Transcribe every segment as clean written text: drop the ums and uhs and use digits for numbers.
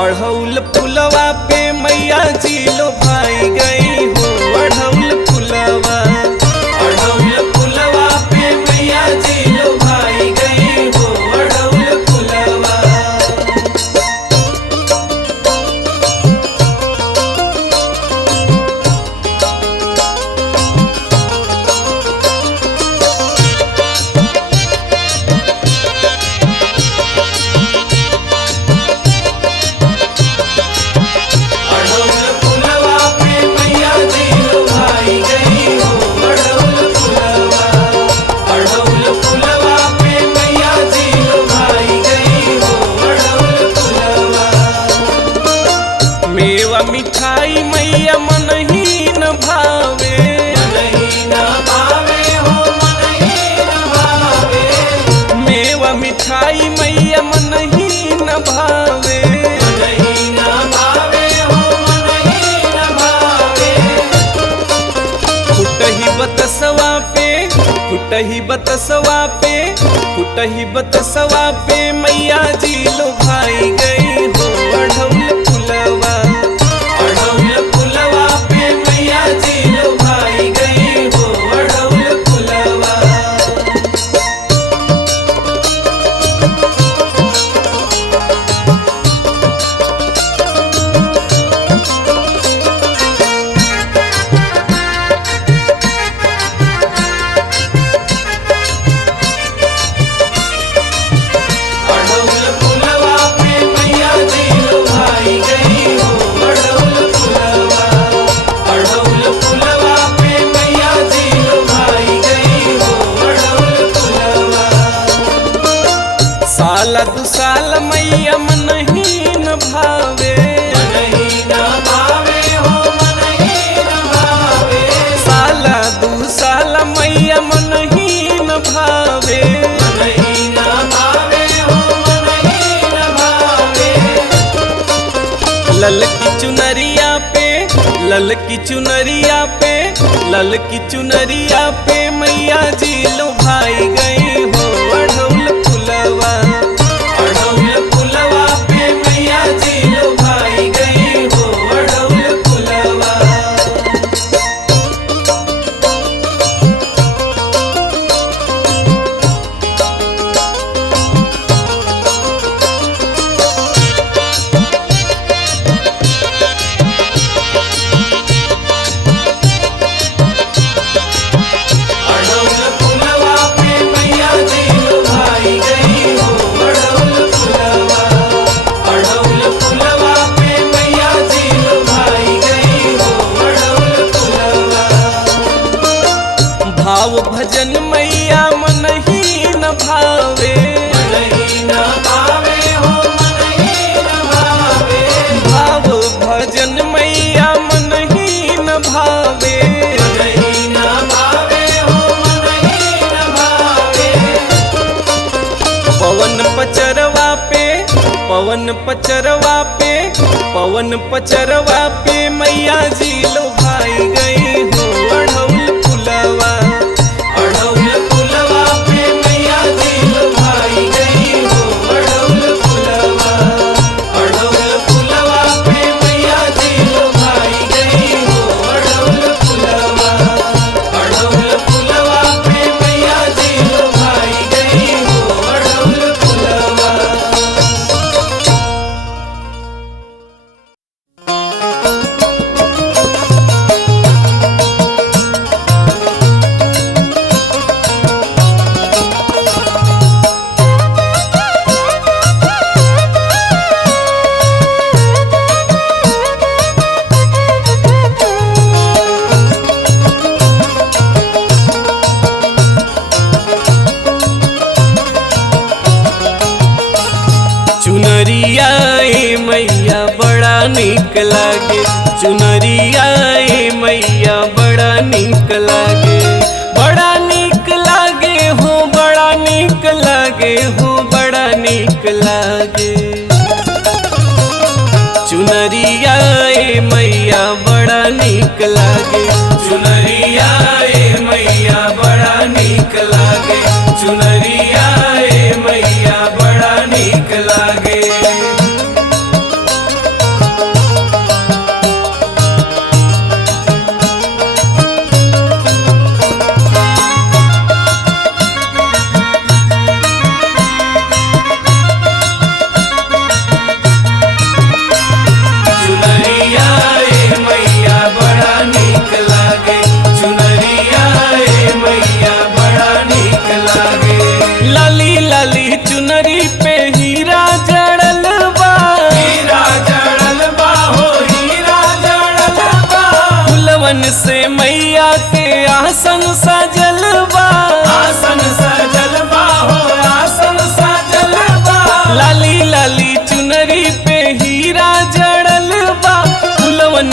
अढ़ौल फुलवा पे मैया जी लो भाई गई हो। अढ़ौल फुलवा पे मैया जी लो भाई गई हो। अढ़ौल फुलवा मेवा मिठाई मैया मन ही न भावे। मेवा मिठाई मैया मन ही न भावे। कुटही बतसवा पे कुटही बतसवा पे कुटही बतसवा पे मैया जी लो भाई गई हो। अढ़ौल फुलवा पे मैया जी लो भाई गई हो। अढ़ौल फुलवा साला दू साल मैया मन ही न भावे। साला दू साल मैया मन ही न भावे। ललकी चुनरिया पे ललकी चुनरिया पे ललकी चुनरिया पे मैया जी लो भाई गई हो। अढ़ौल फुलवा पे मैया जी लो भाई गई हो। अढ़ौल फुलवा भाव भजन मैया मन ही न भावे। भाव भजन मैया मन ही न भावे। पवन पचरवा पे पवन पचरवा पे पवन पचरवा पे मैया जी लो भाई गई हो। अढ़ौल फुलवा पे मैया जी लो भाई गई हो। अढ़ौल फुलवा पे मैया जी लो भाई गई हो। अढ़ौल फुलवा पे मैया जी लो भाई गई हो। अढ़ौल फुलवा चुनरिया मैया बड़ा निक लागे। चुनरिया मैया बड़ा निक लागे। बड़ा निक लागे हो। बड़ा निक लागे हो। बड़ा निक लागे। चुनरिया मैया बड़ा निक लागे। चुनरिया मैया बड़ा निक लागे। चुनरिया मैया बड़ा निक लागे।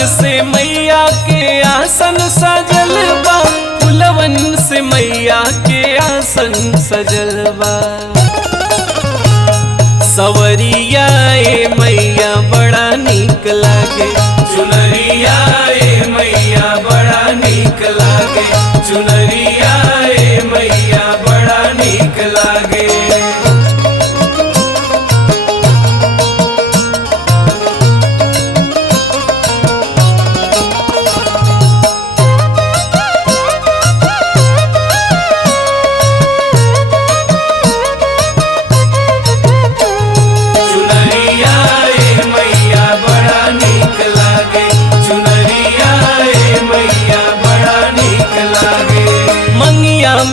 से मैया के आसन सजल बा, फुलवन से मैया के आसन सजल बा। सवरिया ए मैया बड़ा नीक लागे, चुनरिया ए मैया बड़ा नीक लागे, चुनरिया ए मैया बड़ा नीक लागे।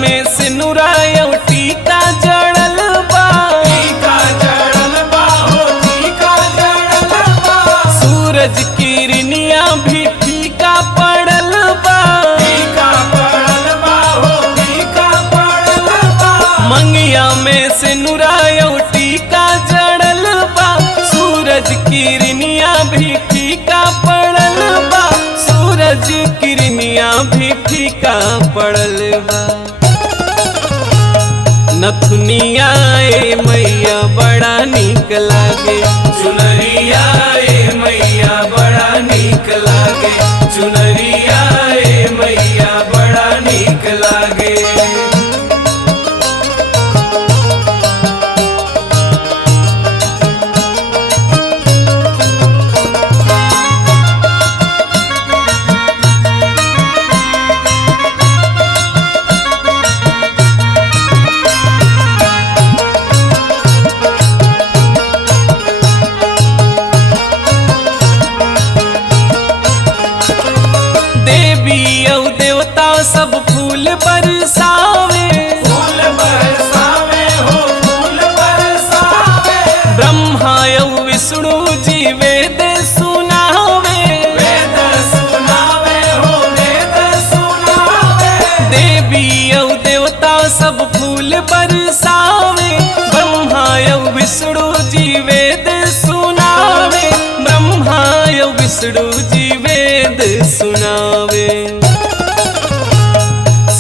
में सिनुरायो टीका जड़ल बा, टीका जड़ल बा हो टीका जड़ल बा। सूरज किरनिया भी फीका पड़ल बा, फीका पड़ल बा हो फीका पड़ल बा। मंगिया में सिनुरायो टीका जड़ल बा, सूरज किरनिया भी फीका पड़ल बा, सूरज किरनिया भी फीका पड़ल बा। नथुनिया ए मैया बड़ा नीक लागे, चुनरिया ए मैया बड़ा नीक लागे, चुनरिया ए मैया बड़ा नीक लागे। सब फूल बरसावे, फूल बरसावे हो फूल बरसावे। ब्रह्मा यौ विष्णु जी वेद सुनावे, वेद सुनावे हो वेद सुनावे। देवी यौ देवता सब फूल बरसावे, ब्रह्मा यौ विष्णु जी वेद सुनावे, ब्रह्मा यौ विष्णु जी वेद सुनावे।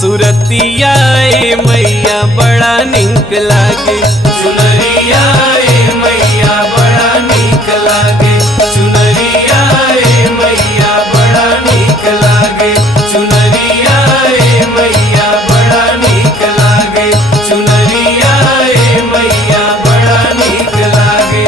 सुरतिया ए मैया बड़ा नीक लागे, चुनरिया ए मैया बड़ा नीक लागे, चुनरिया ए मैया बड़ा नीक लागे, चुनरिया ए मैया बड़ा नीक लागे, चुनरिया ए मैया बड़ा नीक लागे।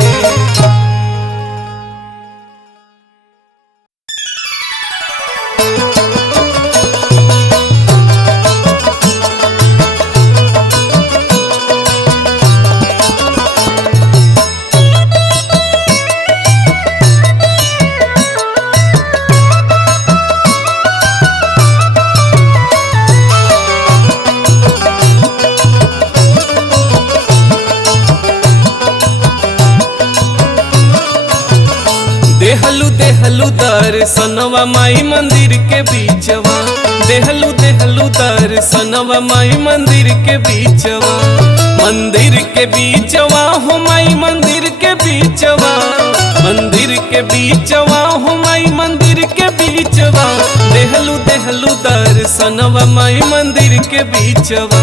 देहलू देहलू दर्शनवा माई मंदिर के बीचवा, देहलू देहलू दर्शनवा माई मंदिर के बीचवा, मंदिर के बीचवा हो माई मंदिर के बीचवा, मंदिर के बीचवा हो माई मंदिर के बीचवा। देहलू देहलू दर्शनवा माई मंदिर के बीचवा,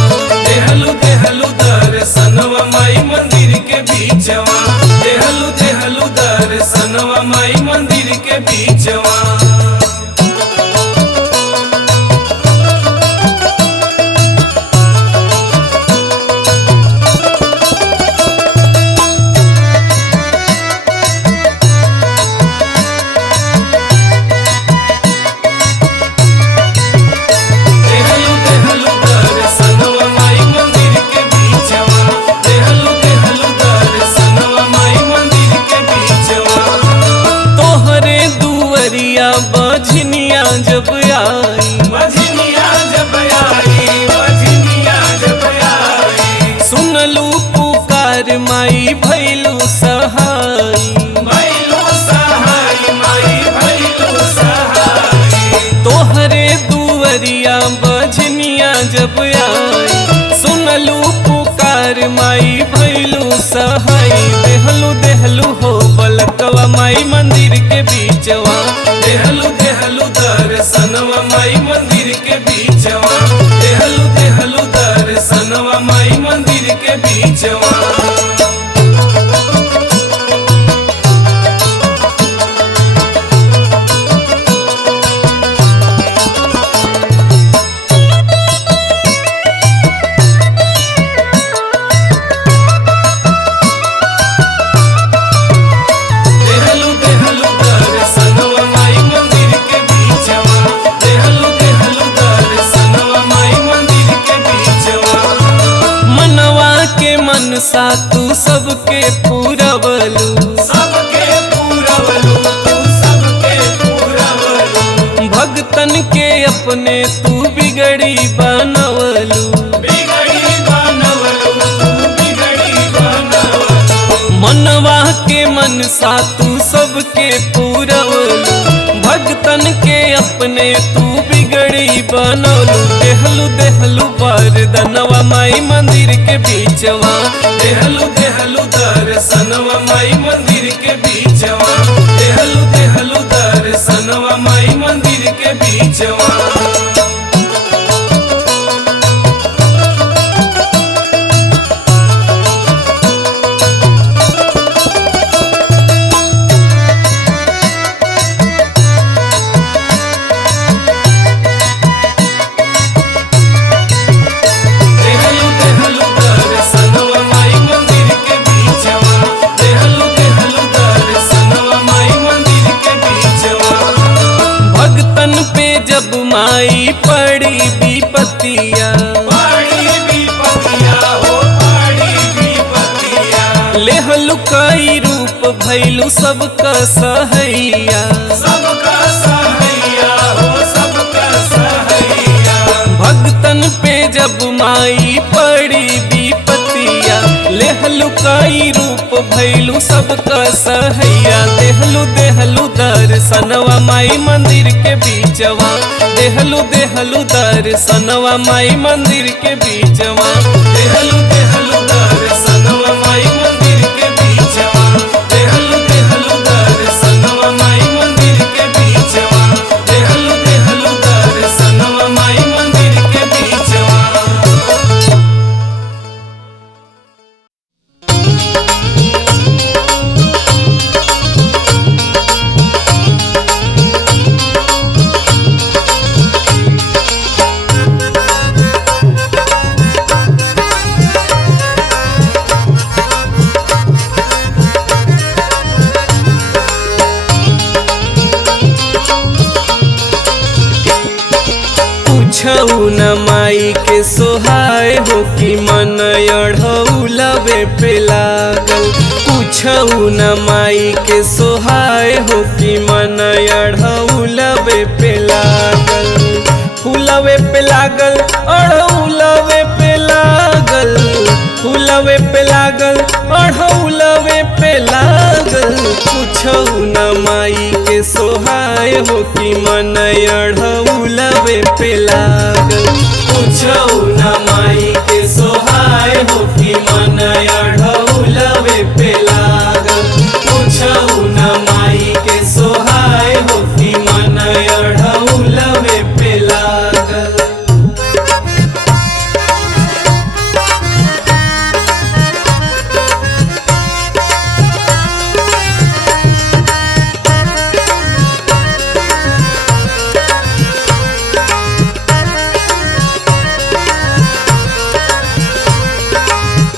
देहलू देहलू दर्शनवा माई मंदिर के बीचवा, देहलू देहलू दर्शनवा माई मंदिर के बीचवा। बजनिया जब आई, बजनिया जब आई, बजनिया जब आई। सुनलू पुकार माई भैलू सहाय, भैलू सहाय माई भैलू सहाय। तोहरे दुवरिया बजनिया जब आई, सुनलू पुकार माई भैलू सहाय। देहलू देहलू हो बलकवा माई मंदिर के बीचवा, देहलू माई मंदिर के बीचवा, देहलू देहलू दर्शनवा माई मंदिर के बीचवा। मनसा तू सबके पूरवलू, सबके पूरवलू, तू सबके पूरवलू। भगतन के अपने तू बिगड़ी बनवलू, बिगड़ी बनवलू, तू बिगड़ी बनवलू। मनवा के मनसा तू सबके पूरवलू, भगतन के अपने तू बिगड़ी बनवलू। देहलू देहलू वरदनवा माई मंदिर के बीचवा, देहलू देहलू दर्शनवा माई मंदिर के बीचवा, देहलू देहलू दर्शनवा माई मंदिर के बीचवा। जब माई पड़ी विपतिया, पड़ी विपतिया हो पड़ी विपतिया। लेहलु कई रूप भैलू सबका सहैया, सबका सहैया हो सबका सहैया। भगतन पे जब माई पड़ी विपतिया, लेहलु कई रूप भैलू सबका सहैया। देहलु देहलु दर्शनवा माई मंदिर के बीचवा, देहलु देहलु दर्शनवा माई मंदिर के बीचवा, देहलू देहलू दर्शनवा माई मंदिर के बीचवा, देहलू देहलू दर्शनवा माई मंदिर के बीचवा, देहलू देहलू दर्शनवा माई मंदिर के बीचवा। पूछऊ न माई के सोहाय हो कि मन अढ़ौलवे पे लागल, पूछऊ न माई के सोहाय हो कि मन अढ़ौलवे पे लागल। फूलवे पे लागल अढ़ौलवे पे लागल, फूलवे पे लागल अढ़ौलवे पे लागल। पूछऊ न माई के सोहाय हो कि मन अढ़ौलवे पे लागल, पूछऊ न माई के सोहाय हो कि मन अढ़ौलवे पे लागल, पूछऊ न माई के सोहाय हो कि मन अढ़ौलवे पे लागल।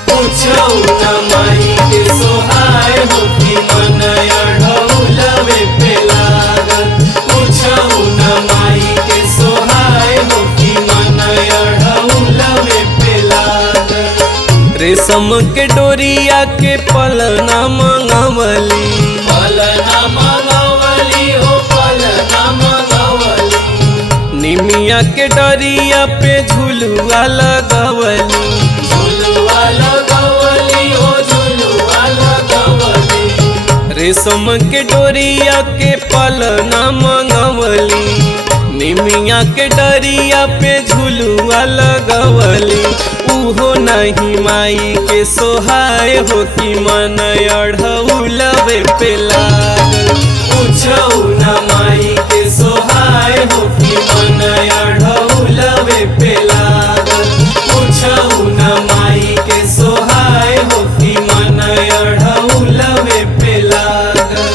पूछऊ न माई के सोहाय हो कि मन अढ़ौलवे पे लागल, पूछऊ न माई के सोहाय हो कि मन अढ़ौलवे पे लागल। रेशम के डोरिया के पलना मंगवली, पलना मंगवली हो पलना मंगवली। निमिया के डरिया पे झुलुआ लगवली, झुलुआ लगवली हो झुलुआ लगवली। रेशम के डोरिया के पलना मंगवली, निमिया के डरिया पे झुलुआ लगवली। उहो नहीं माई के सोहाय हो कि मन अढ़ौलवे पे लागल, पूछऊ न माई के सोहाय हो कि मन अढ़ौलवे पे लागल। पूछऊ न माई के सोहाय हो कि मन अढ़ौलवे पे लागल।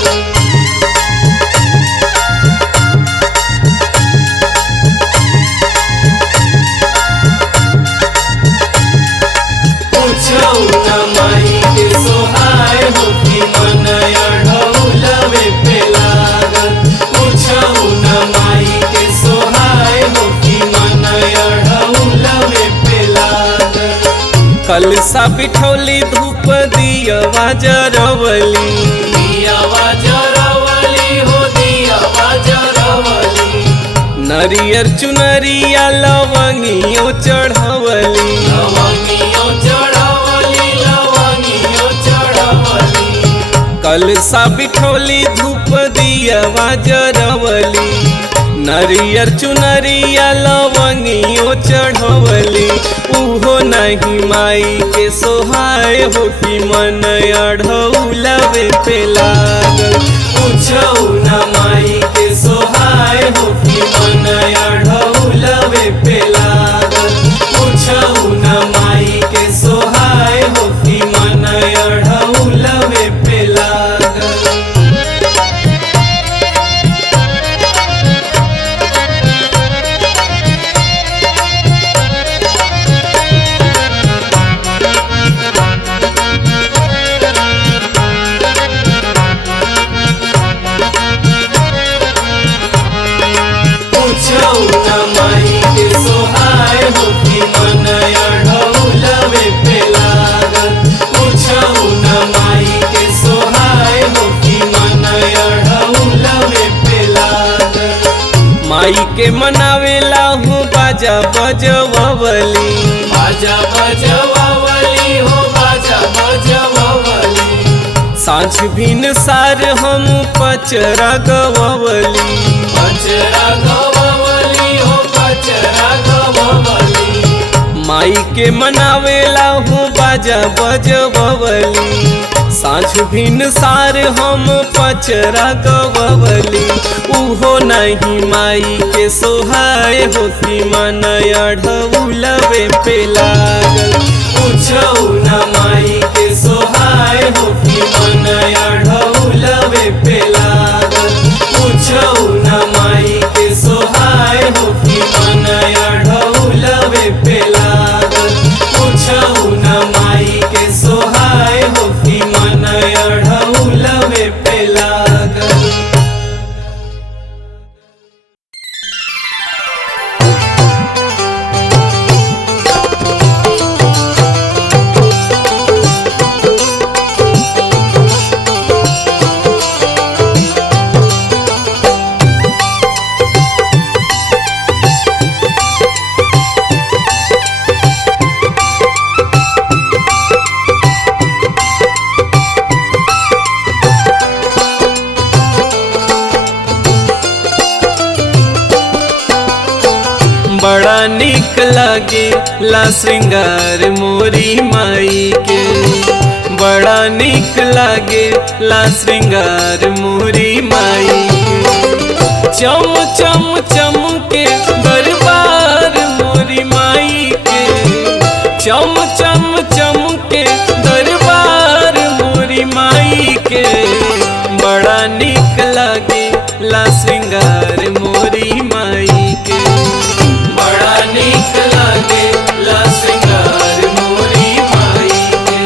पूछऊ न माई के सोहाय हो कि मन अढ़ौलवे पे लागल। पूछऊ न माई के सोहाय हो कि मन अढ़ौलवे पे लागल। कलसा बिठौली धूप दियवा जरवली, दियवा जरवली हो दियवा जरवली। नरियर चुनरिया लवंगियो चढ़वली, लवंगियो चढ़वली लवंगियो चढ़वली। कलसा बिठौली धूप दियवा जरवली, नरियर चुनरिया लवंगियो चढ़वली। उहो नहीं माई के सोहाय हो कि मन अढ़ौलवे पे लागल। पूछऊ न माई के सोहाय हो कि मन अढ़ौलवे पे लागल। पूछऊ न माई के सोहाय हो कि मन अढ़ौलवे पे लागल। पूछऊ न माई के सोहाय हो कि मन अढ़ौलवे पे लागल। पूछऊ न माई के सोहाय हो कि मन अढ़ौलवे पे लागल। माई के मनावेला हूँ बाजा बजवली, बाजा बजवली हो बाजा बजवली। सांझ भिन सार हम पचरा गवली, पचरा गवली हो पचरा गवली। माई के मनावेला हूँ बाजा बजवली। सांझ भिन सार हम पचरा गवली। उहो नहीं माई के सोहाय हो कि मन अढ़ौलवे पे लागल। पूछऊ न माई के सोहाय हो कि मन अढ़ौलवे पे लागल। पूछऊ न माई के सोहाय हो कि मन अढ़ौलवे पे लागल। पूछऊ न माई के सोहाय हो कि मन अढ़ौलवे पे लागल। बड़ा निक लागे ला श्रृंगार मोरी माई के, बड़ा निक लागे ला श्रृंगार मोरी माई के। चम चम चम के दरबार मोरी माई के, चम चम चम के दरबार मोरी माई के। बड़ा निक लागे ला श्रृंगार मोरी माई के, बड़ा निक लागे ला श्रृंगार मोरी माई के।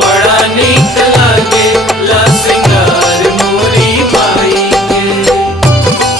बड़ा निक लागे ला श्रृंगार मोरी माई के।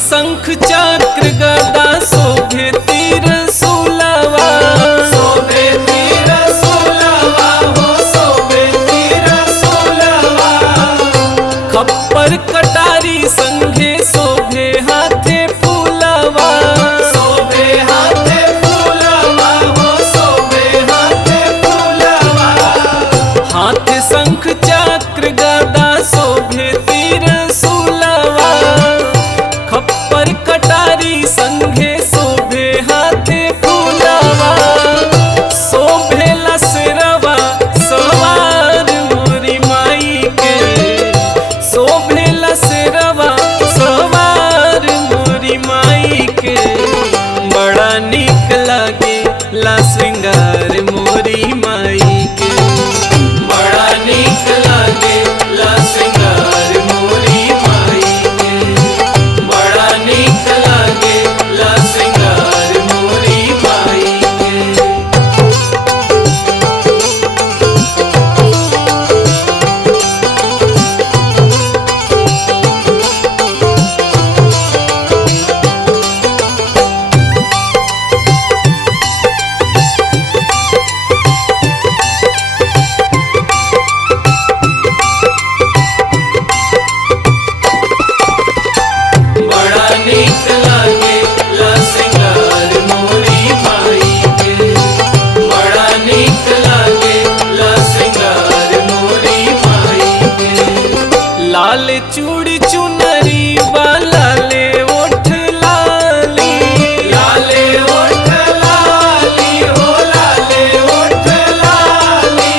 शंख चक्र गदा शोभे तीर सुलवा, शोभे तीर सुलवा हो शोभे तीर सुलवा। लाल चूड़ी चुनरी वाला ले ओठ लाली, लाले ओठ लाली हो लाले ओठ लाली,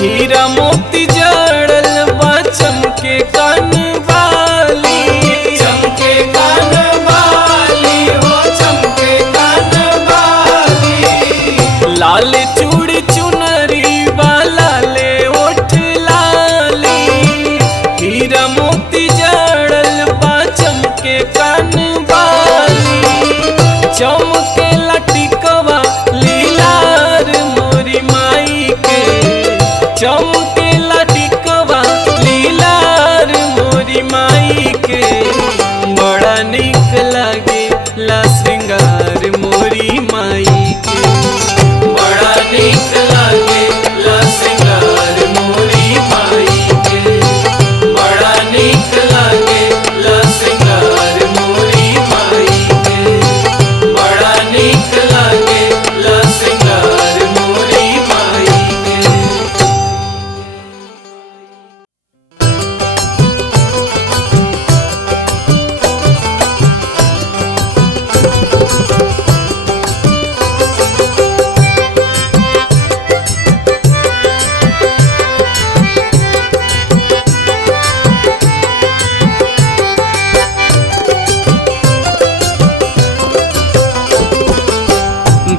हीरा मोती जड़ल बा चमके कान वाली, चमके कान वाली हो चमके कान वाली, लाल चूड़ी चुनरी वाला ले ओठ लाली, हीरा मोती जड़ल बा चमके कान वाली, चमके लटिकवा लीलार मोरी माई के, चमके लटिकवा लीलार मोरी माई के, बड़ा निक लागे ला श्रृंगार मोरी माई के, बड़ा नीक लागे ला श्रृंगार मोरी माई के, बड़ा नीक लागे ला श्रृंगार मोरी माई के, बड़ा नीक लागे ला श्रृंगार मोरी माई के।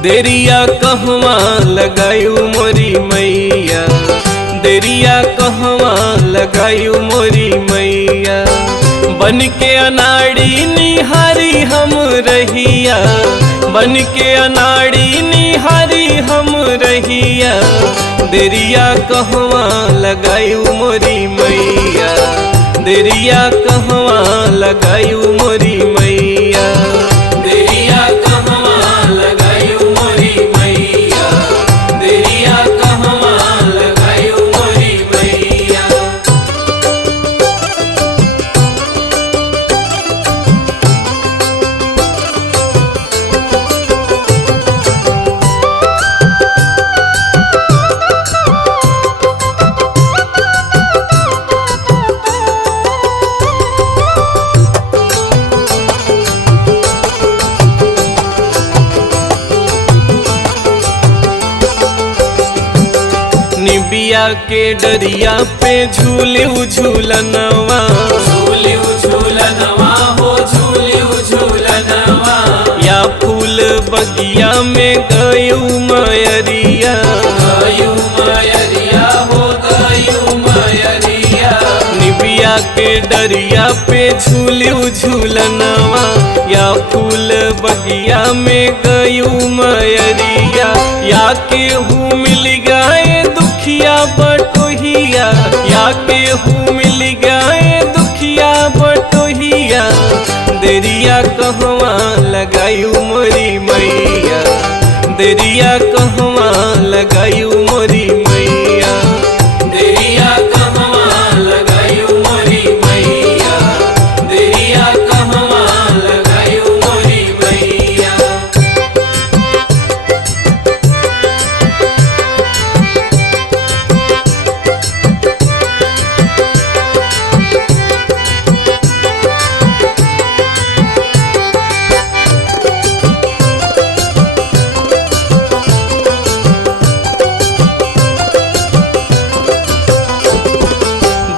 देरिया कहवा लगायू मोरी मैया, देरिया कहवा लगायू मोरी मैया, बन के अनाड़ी निहारी हम रहिया, बन के अनाड़ी निहारी हम रहिया, देरिया कहवा लगायू मोरी मैया, देरिया कहवा लगायू मोरी मैया, देरिया कहवा लगायू मोरी मैया, देरिया कहवा लगायू मोरी मैया। निबिया के डरिया पे झूलियो झूलनवा, झूलियो झूलनवा हो झूलियो झूलनवा, या फूल बगिया में गयू मयरिया, गयू मयरिया हो गयू मयरिया, निबिया के डरिया पे झूलियो झूलनवा, या फूल बगिया में गयू मयरिया, या केहू मिल गए दुखिया बटोहिया, या केहू मिल गए दुखिया बटोहिया, देरिया कहवा लगायू मोरी मैया, देरिया कहवा लगायू मोरी मैया, देरिया कहवा लगायू मोरी मैया, देरिया कहवा लगायू मोरी मैया।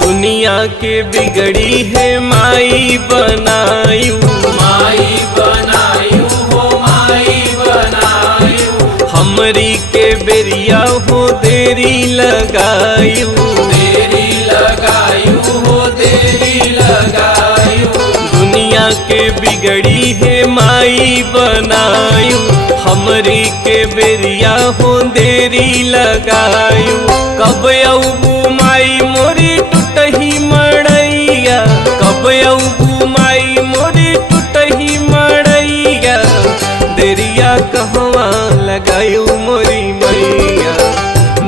दुनिया के बिगड़ी है माई बनायू, माई बनायू हो माई बनायू, हमरी के बेरिया हो देरी लगायू, देरी लगायू हो देरी लगायू, दुनिया के बिगड़ी है माई बनायू, हमरी के बेरिया हो देरी लगायू, कब अबू माई मोरी टूटही मड़ैया, कब अबू माई मोरी टूटही मड़ैया, देरिया कहवा लगायू मोरी मैया,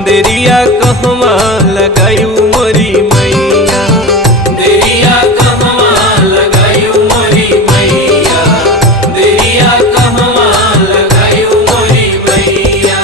देरिया कहवा लगायू मोरी मैया, देरिया कहवा लगायू मोरी मैया, देरिया कहवा लगायू मोरी मैया।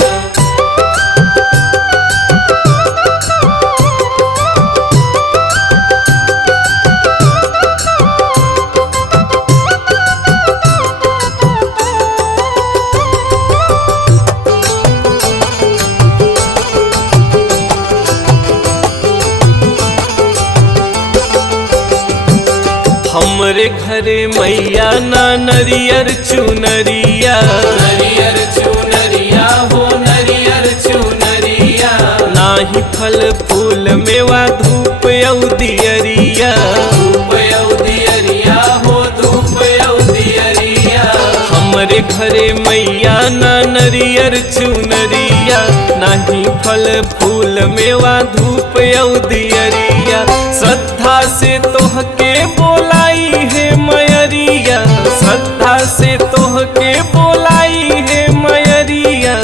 हमरे घरे मैया ना नरियर चुनरिया, नरियर चुनरिया हो नरियर चुनरिया, नाही फल फूल मेवा धूप औ दियरिया, धूप औ दियरिया हो धूप औ दियरिया। हमरे घरे मैया ना नरियर चुनरिया, नाही फल फूल मेवा धूप औ दियरिया। श्रद्धा से तोहके बोलाई है मयरिया, श्रद्धा से तोहके बोलाई है मयरिया।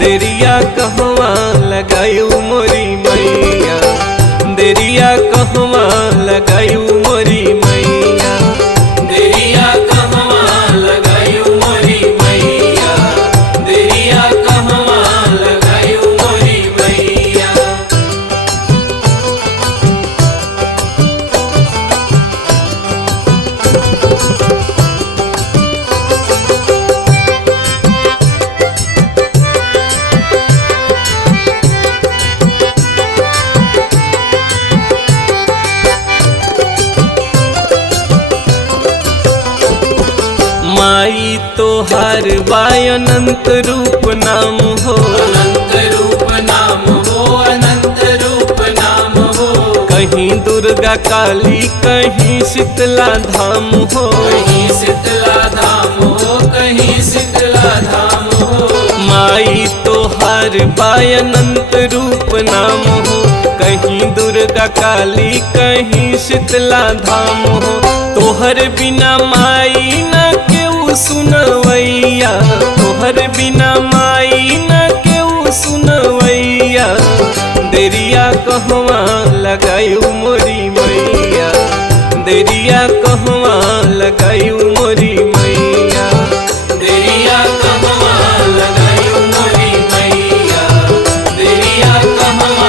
देरिया कहवा लगायू मोरी मैया, देरिया कहवा लगायू मोरी मैया, देरिया कहवा लगायू मोरी मैया, देरिया कहवा लगायू मोरी मैया। माई तोहार बाय अनंत रूप नाम हो, अनंत रूप नाम हो अनंत रूप नाम हो, कहीं दुर्गा काली कहीं शीतला धाम हो, कहीं शीतला धाम हो कहीं शीतला धाम हो। माई तोहार बाय अनंत रूप नाम हो, कहीं दुर्गा काली कहीं शीतला धाम हो। तोहर बिना माई न केहू सुनवैया, तोहर बिना माई न केहू सुनवैया। देरिया कहवा लगायू मोरी मैया, देरिया कहवा लगायू मोरी मैया, देरिया कहवा लगायू मोरी मैया, देरिया कहवा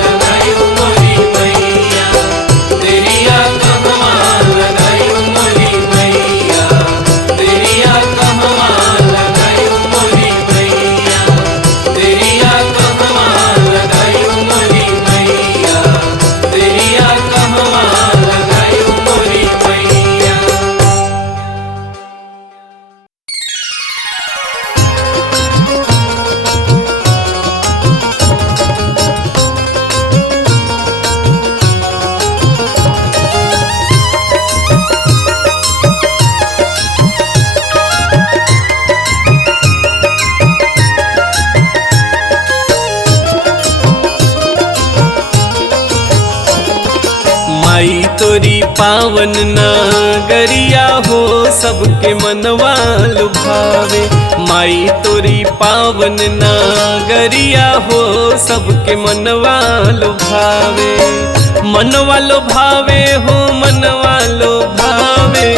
लगायू मोरी मैया, देरिया कहवा लगायू मोरी मैया, देरिया कहवा लगायू मोरी मैया, देरिया कहवा लगायू मोरी मैया, देरिया कहवा लगायू मोरी मैया। माई तोरी पावन नगरिया हो सबके मनवा लुभावे, माई तोरी पावन नगरिया हो सबके मनवा लुभावे। मनवा लुभावे हो मनवा लुभावे,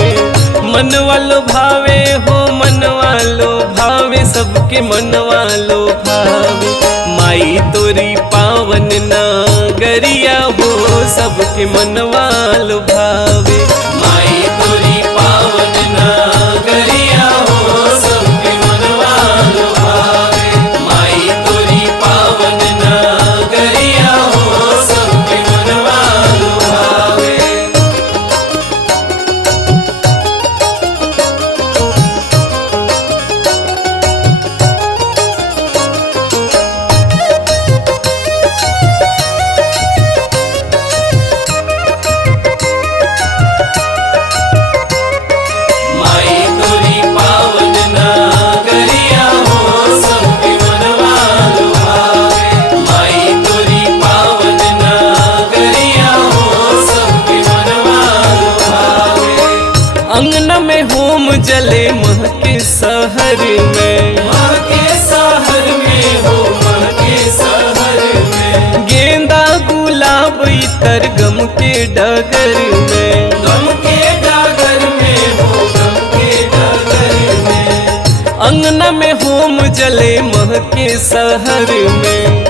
मनवा लुभावे हो मनवा लुभावे, सबके मनवा लुभावे। माई तोरी पावन नगरिया हो सबके मनवा लुभावे, माई तोरी पावन नगरिया हो सबके मनवा लुभावे, माई तोरी पावन नगरिया हो सबके मनवा लुभावे। माई तोरी पावन नगरिया हो सबके मनवा लुभावे, माई तोरी पावन नगरिया हो सबके मनवा लुभावे। अंगना में होम जले महके शहर में, माँ के शहर में हो माँ के शहर में, गेंदा गुलाब इतर गम के डगर में, गम के डागर में हो गम के डागर में। अंगना में होम जले महके शहर में,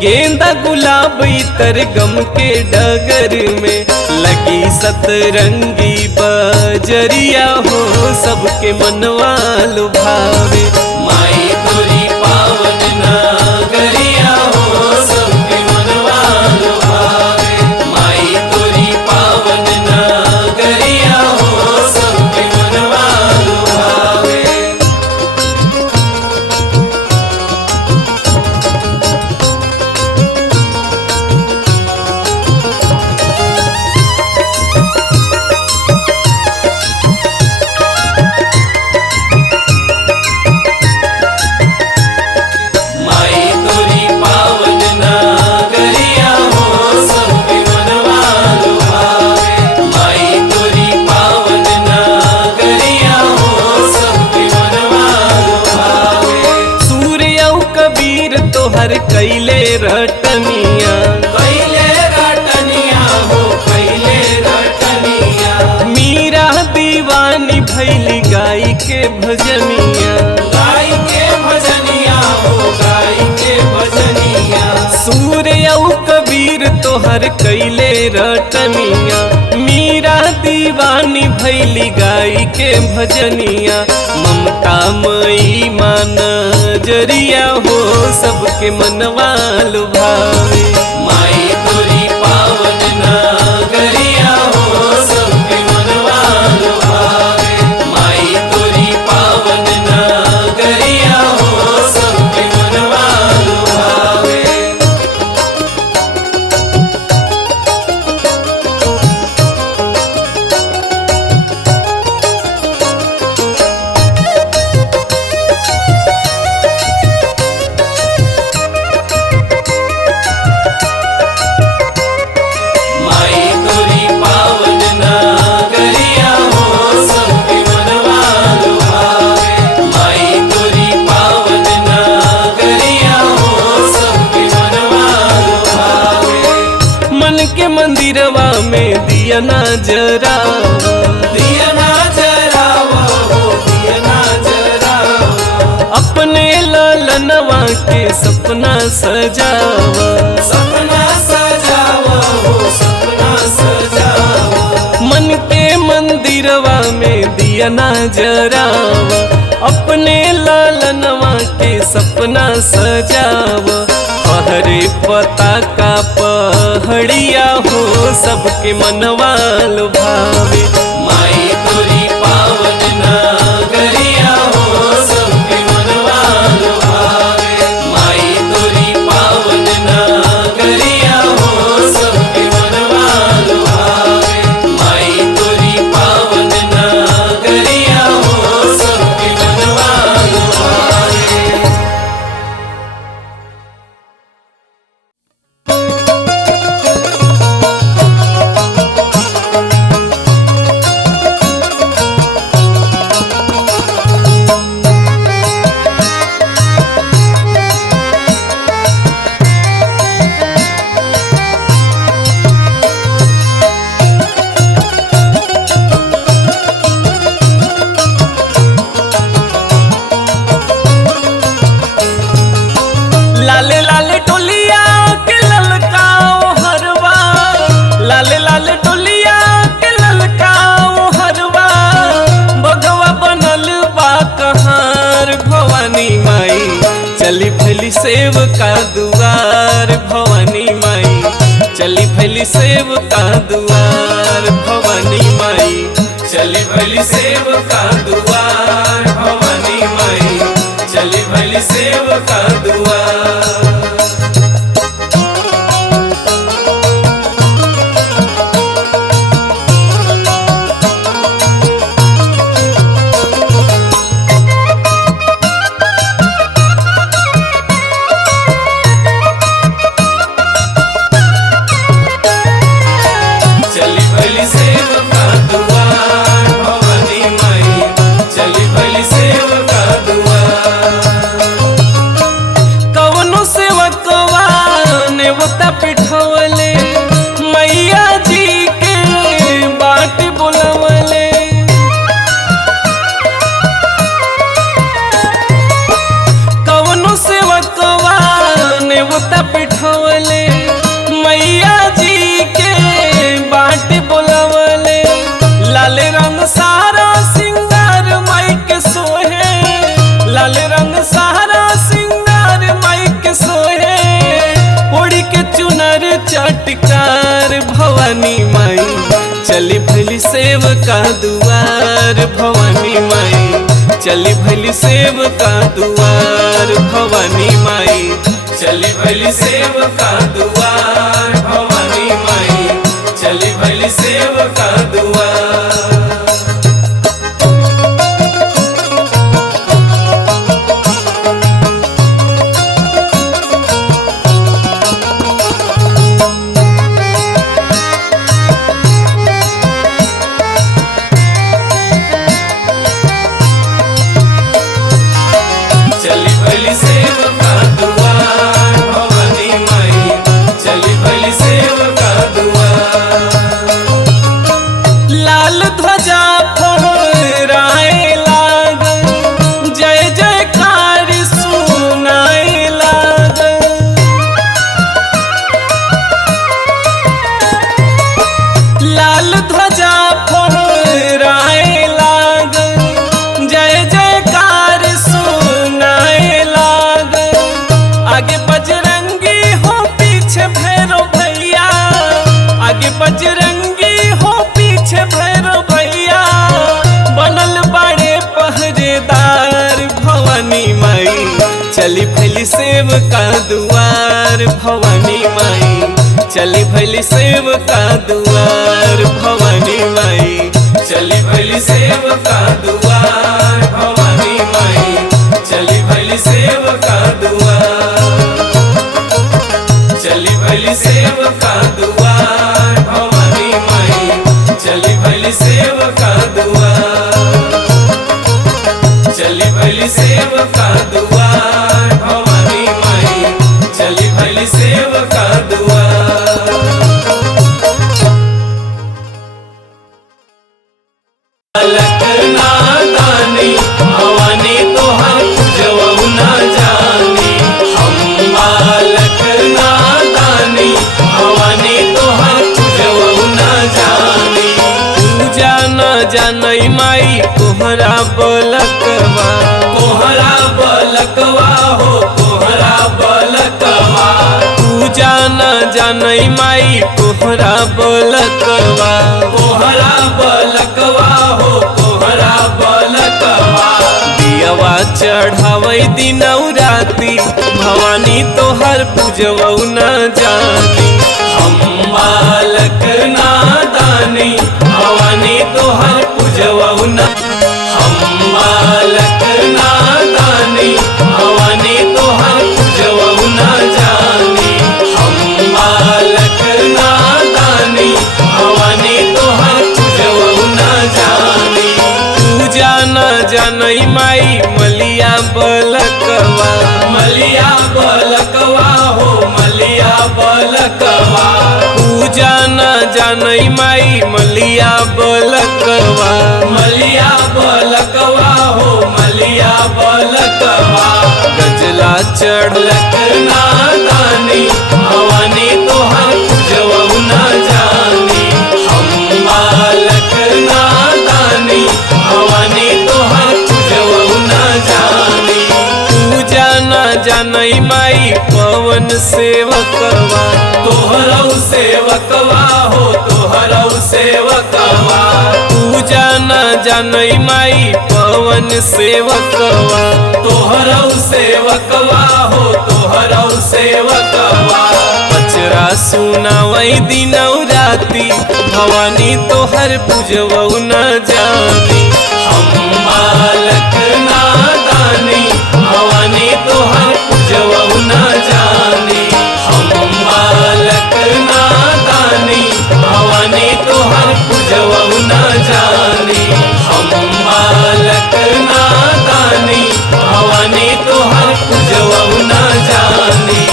गेंदा गुलाब इतर गम के डगर में। लगी सतरंगी बजरिया हो सबके मनवा लुभावे, माई तोरी पावन नगरिया हो सबके मनवा लुभावे, माई तोरी पावन नगरिया हो तोहर कैले रटनिया, कैले रटनिया हो कैले रटनिया। मीरा दीवानी भैली गाई के भजनिया, गाय के भजनिया हो गाय के भजनिया। सूर्य कबीर तोहर कैले रटनिया, मीरा दीवानी भैली गाई के भजनिया। ममता मई मान जरिया हो सबके मनवा लुभावे, माई तोरी पावन नगरिया हो सबके मनवा लुभावे। माई तोरी पावन नगरिया हो सबके मनवा लुभावे। माई तोरी पावन नगरिया हो सबके मनवा लुभावे। माई तोरी पावन नगरिया हो सबके मनवा लुभावे। मन के मंदिरवा में दिया ना जरा, दिया ना जरावा हो दिया ना जरावा। अपने लालनवा के सपना सजावा, सपना सजावा हो सपना सजावा। मन के मंदिरवा में दिया ना जरावा। अपने लालनवा के सपना सजावा। पहरे पता का पहड़िया हो सबके मनवा लुभावे, माई तोरी पावन नगरिया हो सबके मनवा लुभावे। माई तोरी पावन नगरिया हो सबके मनवा लुभावे। माई तोरी पावन नगरिया हो सबके मनवा लुभावे। लाले लाले टोलिया के ललकाओ हरवा, लाले लाले टोलिया के ललकाओ हरवा। बगवा बनल बा कहार भवानी माई, चली भैली सेव का दुआर भवानी माई, चली भैली सेव का दुआर भवानी माई, चली भली सेव का दुआर भवानी माई, चली भली सेव का दुआर। चली भली सेव का दुआर भवानी माई, चली भली सेव का दुआर। कवनो सेवकवा नेवता पिठवले, मैया जी के बाट बुलवले। कवनो सेवकवा नेवता पिठवले, मैया जी के बाट बुलवले। लाल रंग सारा सिंगार माई के सोहे, लाल रंग सारा सिंगार माई के सोहे। ओढ़ी के चुनर चटकार भवानी माई, चली भली सेव का दुआर भवानी माई, चली भली सेव का दुआर भवानी माई, चली भली सेव का दुआर भवानी माई, चली भली सेव का दुआर। चली भली सेव का दुआर चली भैली सेव का दुआर भवानी माई, चली भैली सेव का दुआर भवानी माई, चली भैली सेव का दुआर भवानी माई, चली भैली सेव का दुआर, चली भैली सेव का दुआर भवानी माई, चली भैली सेव का दुआर, चली भैली सेव का दुआर भवानी माई, चली भैली सेव का दुआर। बालक नादानी भवानी तोहर पूजवहु ना जानी, हम बालक नादानी भवानी तोहर पूजवहु ना जानी, पूजा न जानई माई तोहरा बलकवा, तोहरा बलकवा हो तोहरा बलकवा, पूजा न जानई माई तोहरा बलकवा, तोहरा बलकवा हो तोहरा बलकवा, दियवा चढ़ावै दिनौ राती भवानी तोहर पूजवौ न जानी, हम बालक नादानी भवानी तोहर पूजवौ न, हम बालक नादानी भवानी तोहर पूजवौ न जानी, हम बालक नादानी भवानी तोहर पूजवौ न जानी, पूजा न जानई माई मलिया बलकवा, मलिया बलकवा हो मलिया बलकवा, पूजा न जानई माई मलिया बलकवा, मलिया बलकवा हो मलिया बलकवा, गजला चढ़लक नादानी भवानी तोहर पूजवहु न जानी, हम बालक नादानी भवानी तोहर पूजवहु न जानी, पूजा न जानई माई पवन सेवकवा, तोहरौ सेवकवा हो तोहरौ सेवकवा, पूजा न जानई माई पवन सेवकवा, तोहरौ सेवकवा हो तोहरौ सेवकवा, पचरा सुनावै दिनौ राती भवानी तोहर पूजवौ न जानी, हम बालक नादानी भवानी तोहर पूजवौ न जानी, हम बालक नादानी भवानी तोहर पूजवौ न जानी, हम बालक नादानी भवानी तोहर पूजवौ न जानी।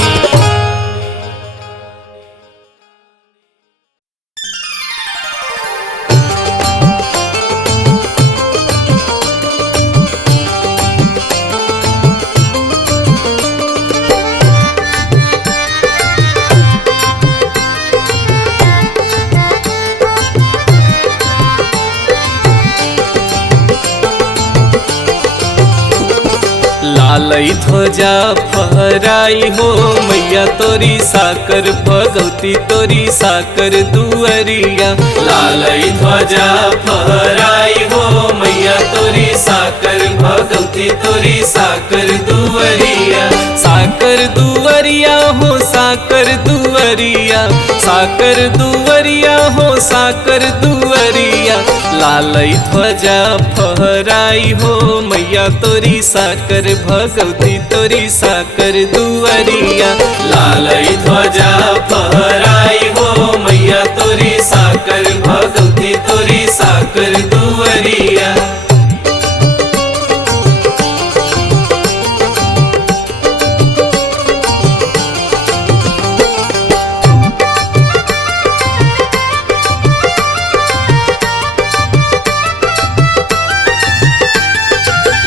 लालई ध्वजा फहराई हो मैया तोरी साकर भगवती तोरी साकर दुअरिया, लालई ध्वजा फहराई हो मैया तोरी साकर भगवती तोरी साकर दुअरिया, साकर दुअरिया हो साकर दुअरिया, साकर दुअरिया हो साकर दुअरिया, लालई ध्वजा फहराई हो मैया तोरी साकर भगवती तोरी साकर दुअरिया, लालई ध्वजा फहराई हो मैया तोरी साकर भगवती तोरी साकर दुअरिया।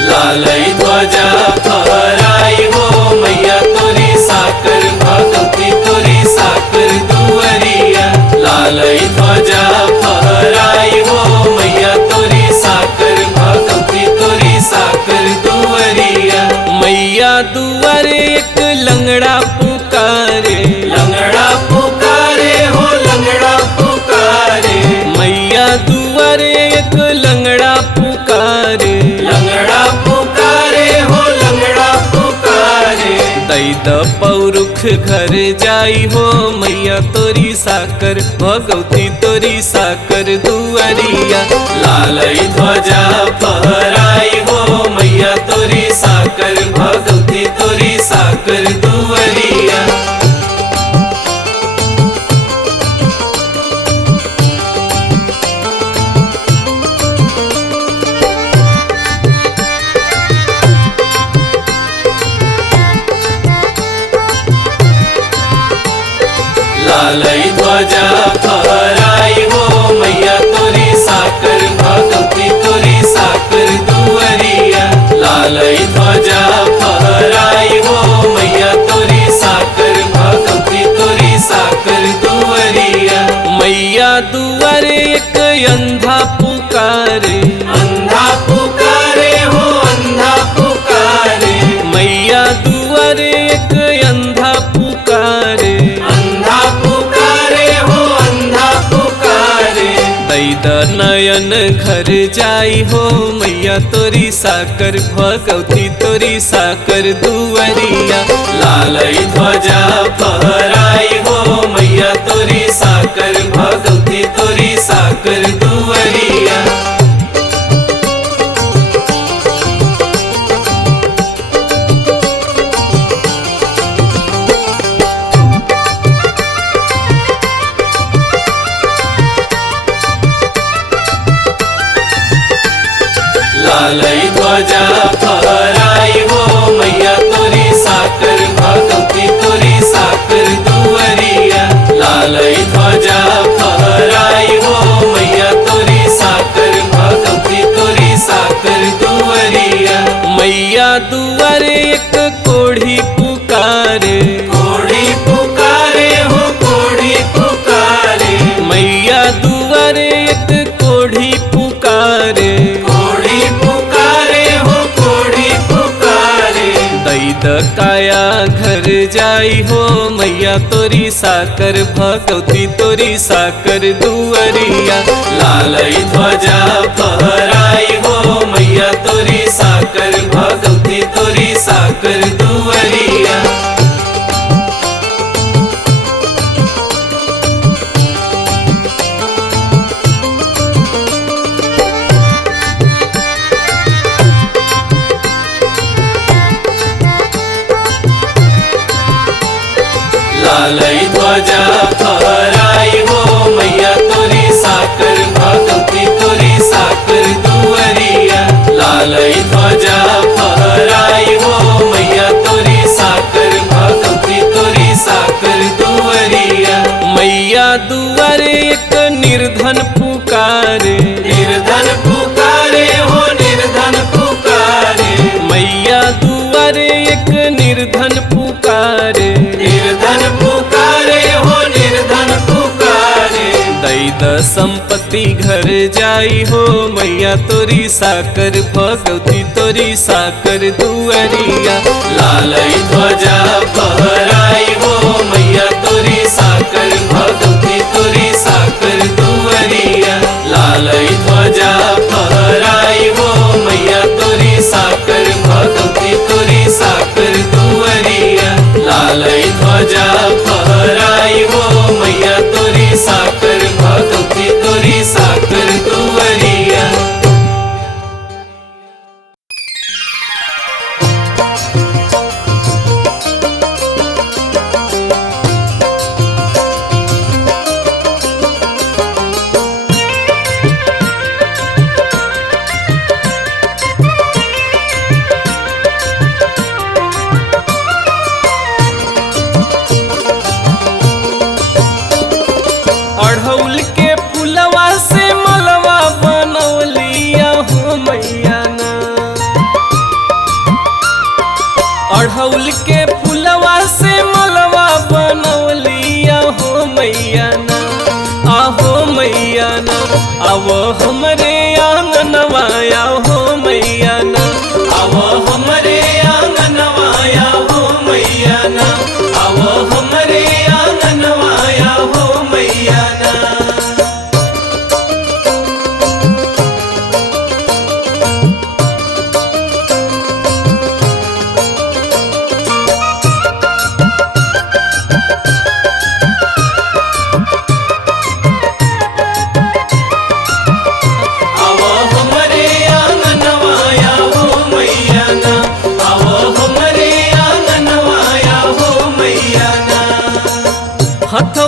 लालई ध्वजा फहराई हो मैया तोरी साकर भगवती तोरी साकर दुअरिया, लालई ध्वजा फहराई हो मैया तोरी साकर भगवती तोरी साकर दुअरिया, मैया दुआरे एक लंगड़ा पुकारे, लंगड़ा पुकारे हो लंगड़ा पुकारे, मैया दुआरे एक लंगड़ा पुकारे, लंगड़ा पुकारे हो लंगड़ा पुकारे, द पौरुख घर जाई हो मैया तोरी साकर भगवती तोरी साकर दुअरिया लालई ध्वजा फहराई हो मैया तोरी साकर भगवती तोरी साकर दुअरिया। लालई ध्वजा फहराई हो मैया तोरी साकर भगवती तोरी साकर दुअरिया लालई ध्वजा फहराई हो मैया तोरी साकर भगवती तोरी साकर दुअरिया। मैया दुआरे एक अंधा पुकारे हो अंधा पुकारे मैया दुआरे एक अंधा पुकारे नयन घर जाई हो मैया तोरी साकर भगवती तोरी साकर दुअरिया लालई ध्वजा फहराई हो मैया तोरी साकर भगवती तोरी साकर दुअरिया। लालई ध्वजा फहराई हो मैया तोरी साकर भगवती तोरी साकर दुअरिया लालई ध्वजा फहराई हो मैया तोरी साकर भगवती तोरी साकर दुअरिया। मैया दुआरे एक कोढ़ी पुकारे हो कोढ़ी पुकारे मैया दुआरे एक कोढ़ी पुकारे काया घर जाई हो मैया तोरी साकर भगवती तोरी साकर दुअरिया लालई ध्वजा फहराई हो मैया तोरी साकर भगवती तोरी साकर दुअरिया। लालई ध्वजा फहराई हो मैया तोरी साकर भगवती तोरी साकर दुअरिया लालई ध्वजा फहराई हो मैया तोरी साकर भगवती तोरी साकर दुअरिया। मैया दुआरे एक निर्धन पुकारे हो निर्धन पुकारे मैया दुआरे एक निर्धन पुकारे हो निर्धन पुकारे दैद संपत्ति घर जाई हो मैया तोरी साकर भगवती तोरी साकर दुअरिया लालई ध्वजा फहराई हो मैया तोरी साकर भगवती तोरी साकर दुअरिया लालई ध्वजा फहराई हो मैया तोरी साकर भगवती तोरी साकर दुअरिया लालई ध्वजा फहराई हो मैया तोरी साकर भगवती तोरी साकर दुअरिया। अढ़ौल के फुलवा से मलवा बनौलिया हो मैया ना अढ़ौल के फुलवा से मलवा बनौलिया हो मैया ना आहो मैया ना आवो हमरे आंगनवा हो मैया ना आवो हमरे आंगनवा हो मैया ना आवो हमरे आंगनवा हो मैया ना।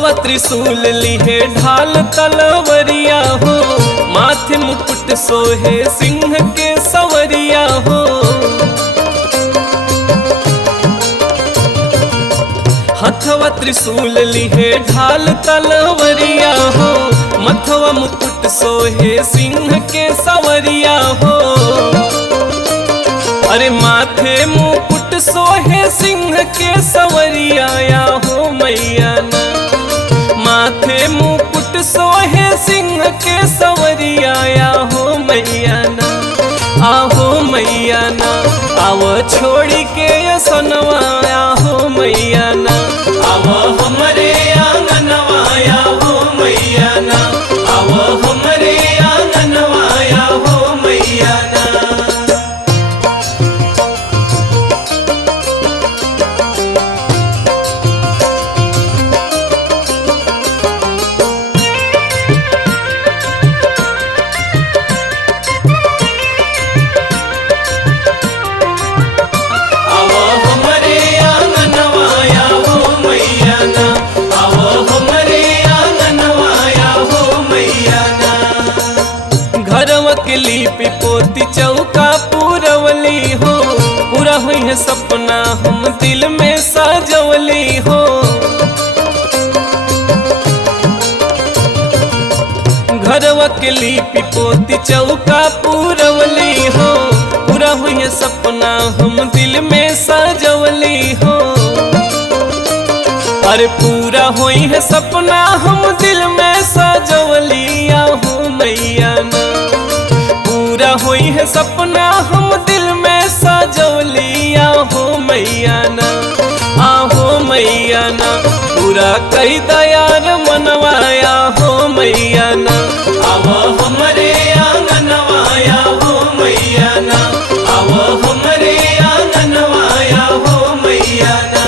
हथवा त्रिशूल लिहे ढाल तलवरिया हो, माथे मुकुट सोहे सिंह के सवरिया हो। हथवा त्रिशूल लिहे ढाल तलवरिया हो, मथवा मुकुट सोहे सिंह के सवरिया हो। अरे माथे मुकुट सोहे सिंह के सवरिया या हो मैया ना, माथे मुकुट सोहे सिंह के सवरिया या हो मैया ना, आहो मैया ना, आव छोड़ी के असनवा या हो मैया ना, आव हमरे आंगनवा या हो मैया ना, आव हमरे आंगनवा या हो मैया ना। लिपि पोती चौका पूरवली हो, पूरा हुई है सपना हम दिल में साजवली हो। घरवा के लिपि पोती चौका पूरवली हो, पूरा हुई है सपना हम दिल में साजवली हो। अरे पूरा हुई है सपना हम दिल में साजवली या हो मैया ना, पूरा हुई है सपना हम दिल में साजवलिया हो मैया ना, आहो मैया ना, पूरा कई दयार मनवाया हो मैया ना, आव हमरे आंगनवाया हो मैया ना, आव हमरे आंगनवाया हो मैया ना।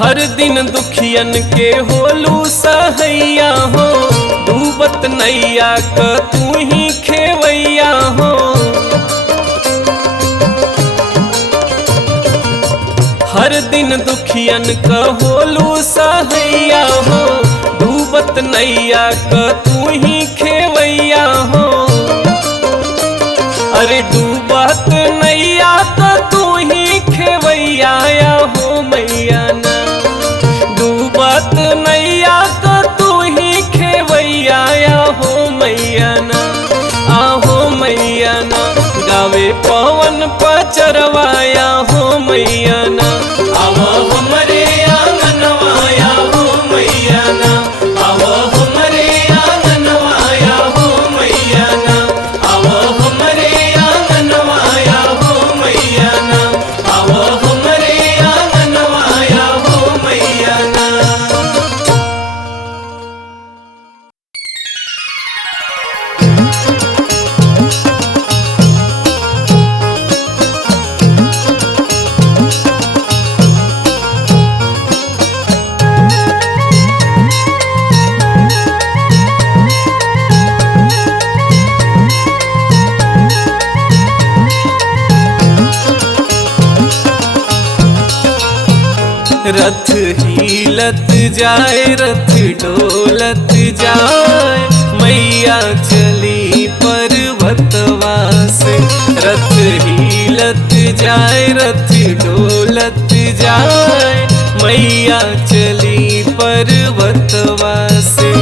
हर दिन दुखियन के होलू सहैया हो, डूबत नैया क तू ही खेवैया हो। हर दिन दुखियन क होलू सहैया हो, डूबत नैया क तू ही खेवैया हो। अरे डूबत नैया क तू ही खेवैया या हो मैया ना, डूबत नैया क तू ही खेवैया या हो मैया ना, आहो मैया ना, गावे पवन पचरवाया हो मैया ना, आव हमरे आंगनवाया हो मैया ना, आव हमरे आंगनवाया हो मैया ना, आव हमरे आंगनवाया हो मैया ना, आव हमरे आंगनवाया हो मैया ना। रथ हिलत जाए रथ डोलत जाए, मैया चली पर्वतवा से। रथ हिलत जाए रथ डोलत जाए, मैया चली पर्वतवा से।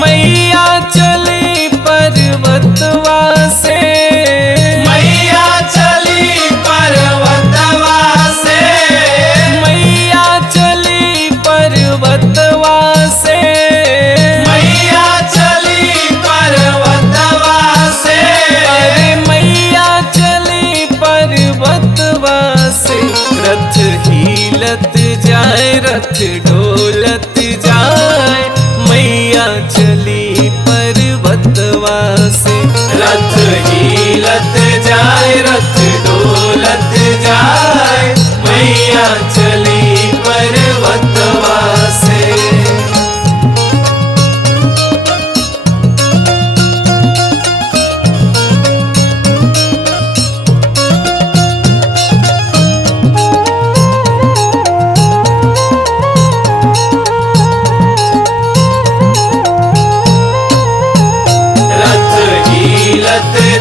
मैया चली पर्वतवा से, मैया चली पर्वतवा से, मैया चली पर्वतवा से, मैया चली पर्वतवा से। अरे मैया चली पर्वतवा से। रथ हिलत जाए रथ डोलत जाए, मैया चली पर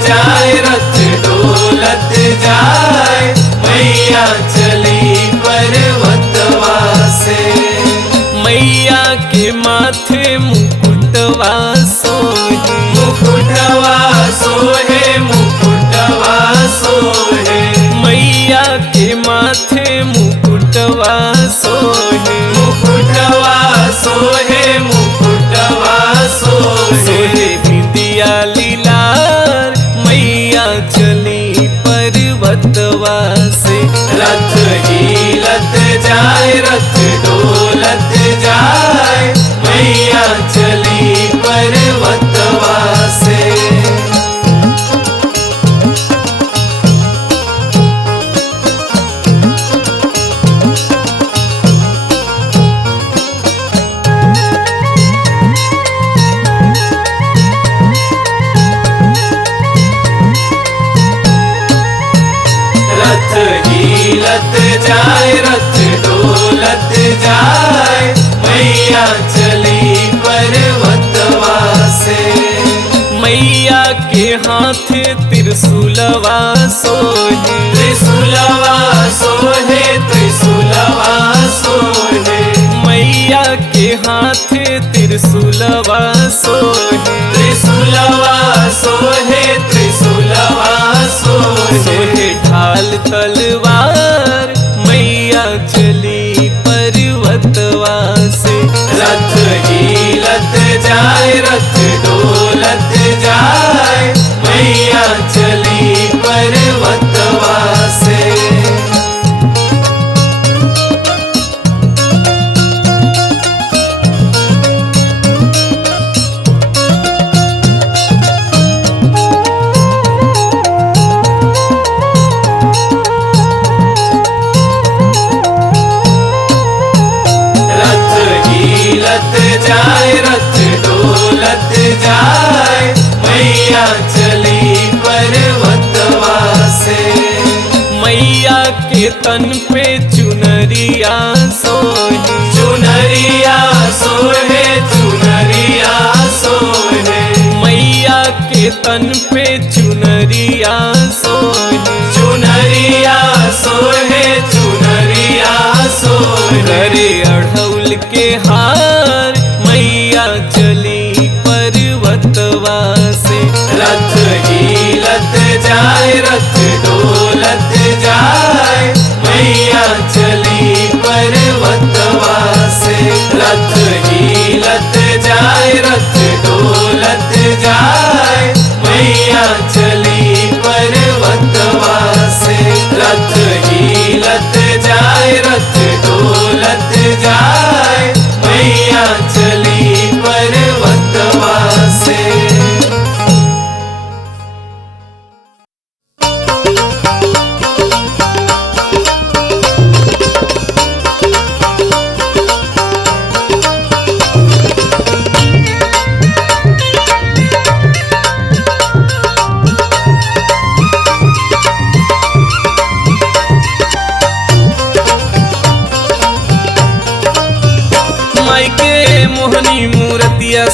जाए रथ डोलत जाए मैया चली पर्वतवा से। मैया के माथे मुकुटवा सोहे मुकुटवा सोहे मुकुटवा सोहे मैया के माथे मुकुटवा सोहे मुकुटवा सोहे मुकुटवा सोहे बिंदिया लीलार मैया चली पर्वतवा से। रथ हिलत जाए रथ डोलत जाए मैया चली पर्वतवा से। रथ हिलत जाए रथ डोलत जाए मैया चली पर्वतवा से। मैया के हाथ त्रिशूलवा सोहे त्रिशूलवा सोहे त्रिशूलवा सोहे मैया के हाथ त्रिशूलवा सोहे त्रिशूलवा सोहे त्रिशूलवा सोहे ढाल तलवार मैया चली पर्वतवा से। रथ हिलत जाए रथ डोलत जाए मैया चली पर्वतवा से। जाए रथ डोलत जाए मैया चली पर्वतवा से। मैया के तन पे चुनरिया सोहे चुनरिया सोहे चुनरिया सोहे मैया के तन पे चुनरिया सोहे चुनरिया सोहे चुनरिया सोहे। करे अढ़ौल के हार मैया चली पर्वतवा से। रथ हिलत जाए रथ डोलत जाए मैया चली पर्वतवा से। रथ हिलत जाए रथ डोलत जाए मैया चली पर्वतवा से। रथ हिलत जाए रथ डोलत जाए मैया चली पर्वतवा से।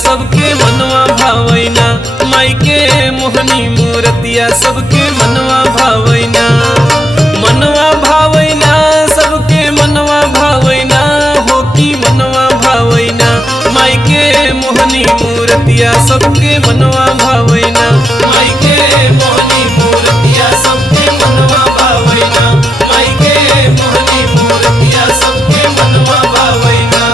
सबके मनवा भावैना माई के मोहनी मूर्तिया सबके मनवा भावैना मनवा भावैना सबके मनवा भावैना हो की मनवा भावैना माई के मोहनी मूर्तिया सबके मनवा भावैना माई के मोहनी मूर्तिया सबके मनवा भावैना माई के मोहनी मूर्तिया सबके मनवा भावैना।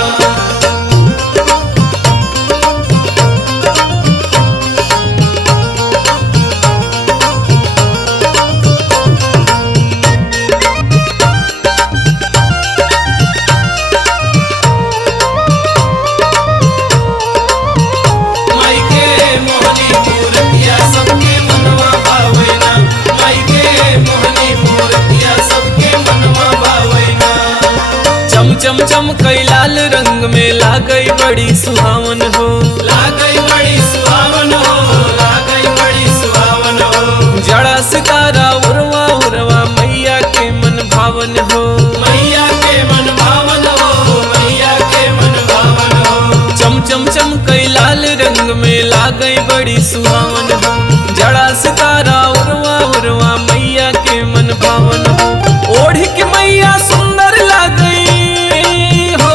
चम चम कई लाल रंग में लागई बड़ी सुहावन हो लागई बड़ी सुहावन हो लागई बड़ी सुहावन हो। जड़ा सितारा उर्वा उर्वा मैया के मन भावन हो मैया के मन भावन हो मैया के मन भावन हो। चम चम चम कई लाल रंग में लागई बड़ी सुहावन हो। जड़ा सितारा उरवा उरवा मैया के मन भावन हो। ओढ़ के मैया सुंदर लागई हो,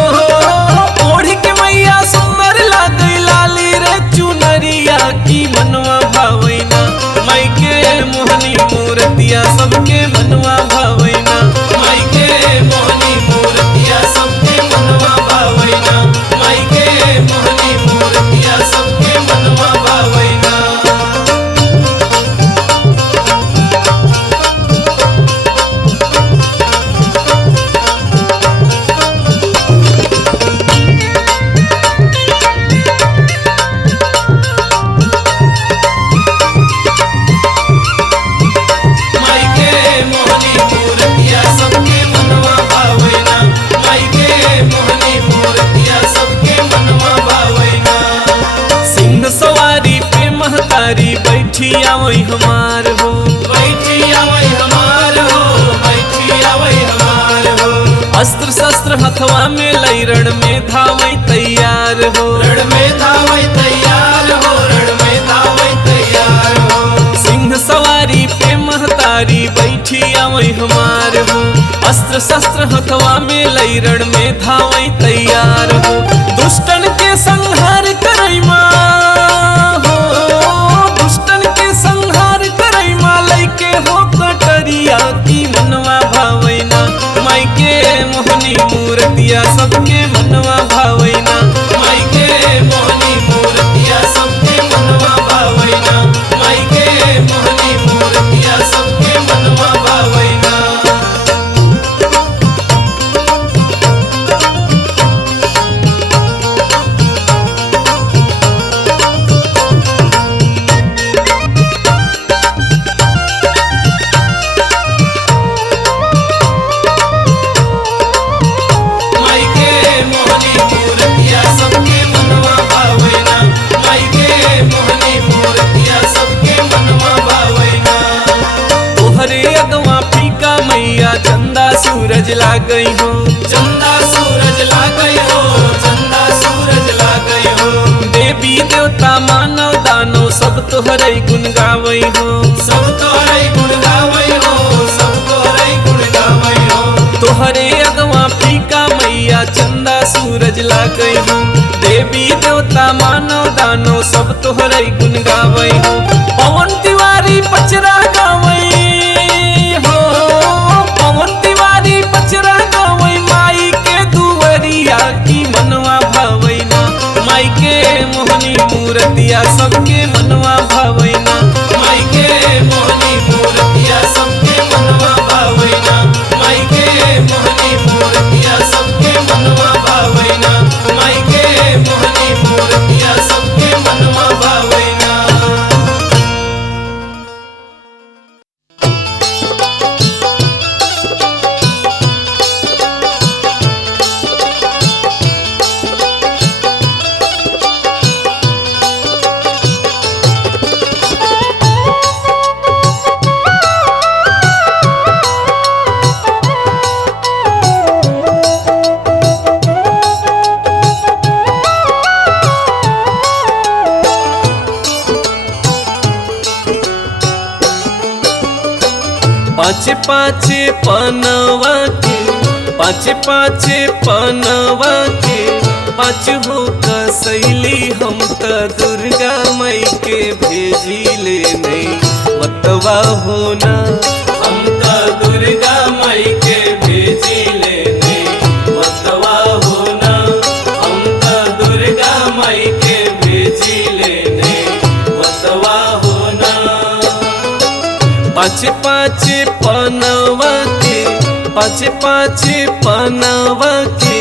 ओढ़ के मैया सुंदर लागई लाली रे चुनरिया की मनवा भावैना। माई के मोहनी मूर्तिया सबके मनवा भावैना, माई के मोहनी मूर्तिया सबके मनवा भावैना, माई के मोहनी मूर्तिया सबके मनवा भावैना। माई के मोहनी मूर्तिया सबके मनवा भावैना, माई के मोहनी मूर्तिया सबके मनवा भावैना। सिंह सवारी पे महतारी बैठी आवई हमार हो, बैठी आवई हमार हो, बैठी आवई हमार हो। अस्त्र शस्त्र हथवा में लई रण में धावई तैयार हो, रण में धावई तैयार हो, रण में धावई तैयार हो। सिंह सवारी पे महतारी बैठी आवई हमार हो, अस्त्र शस्त्र हथवा में लई रण में धावई तैयार हो। दुष्टन के संहार करई माँ हो, दुष्टन के संहार करई माँ लइके हो कटरिया की मनवा भावैना। माई के मोहनी मूर्तिया सबके मनवा भावैना, माई के मोहनी मूर्तिया सबके मनवा भावैना, माई के मोहनी मूर्तिया सबके मनवा भावैना। माई के मोहनी मूर्तिया सबके मनवा भावैना, माई के मोहनी मूर्तिया सबके मनवा भावैना। तोहरे अगवा फीका मैया चंदा सूरज लागई हो, चंदा सूरज लागई हो, चंदा सूरज लागई हो। देवी देवता मानव दानव सब तोहरे गुण गावई हो, सब तोहरे गुण गावई हो, सब तोहरे गुण गावई हो। तोहरे अगवा फीका मैया चंदा सूरज लागई हो, देवी देवता मानव दानव सब तोहरे गुण गावई हो। पवन तिवारी पचरा गावई हो, पवन तिवारी पचरा गावई माई के दुवरिया की मनवा भावैना। माई के मोहनी मूर्तिया सबके मनवा भावैना, माई के मोहनी मूर्तिया सबके मनवा भावैना, माई के मोहनी मूर्तिया सबके मनवा भावैना, माई के मोहनी मूर्तिया सबके मनवा भावैना। पाँचे पाँचे पनवा के, पाँचे पाँचे पनवा के, पाँच हो कसैली हम त दुर्गा माई के भेजी ले नहीं बतवा होना। हम त दुर्गा माई के भेजी ले नहीं बतवा होना, हम त दुर्गा माई के भेजी ले नहीं बतवा होना। पाँचे पाँचे पनवा के, पाँचे पाँचे पनवा के,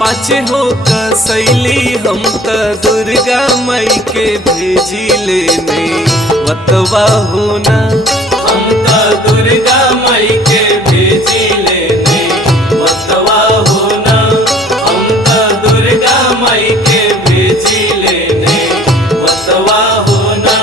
पाँचे हो कसैली हम त दुर्गा माई के भेजी लेने बतवा होना। हम त दुर्गा माई के भेजी लेने बतवा होना, हम त दुर्गा माई के भेजी लेने बतवा होना।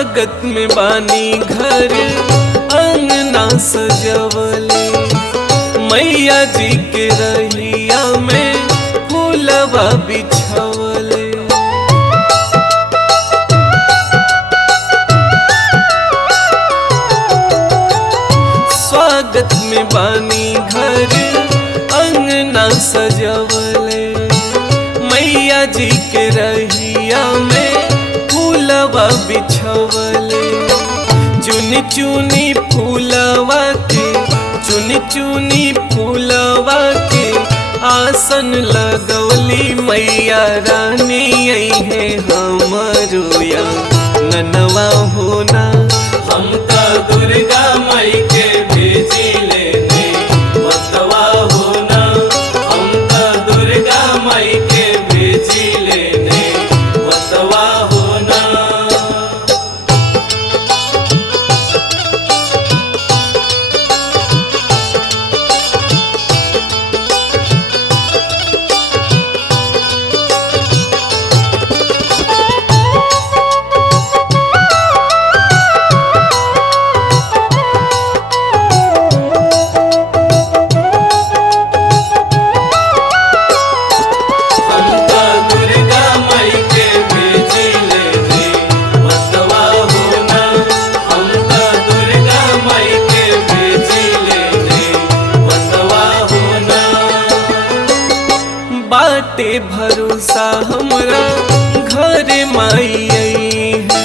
स्वागत में बानी घर अंगना सजवले, मैया जी के रहिया में फूलवा बिछवले। स्वागत में बानी घर अंगना सजवले, मैया जी के रहिया में फूलवा बिछवले। चुनी चुनी फूलवा के, चुनी चुनी फूलवा के आसन लगवली, मैया रानी आई है हमरो या ननवा होना। हमका दुर्गा माई के भेजी लेने बतवा होना, हमका दुर्गा माई के भेजी लेने बतवा होना। बाटे भरोसा हमरा घर माई आई है,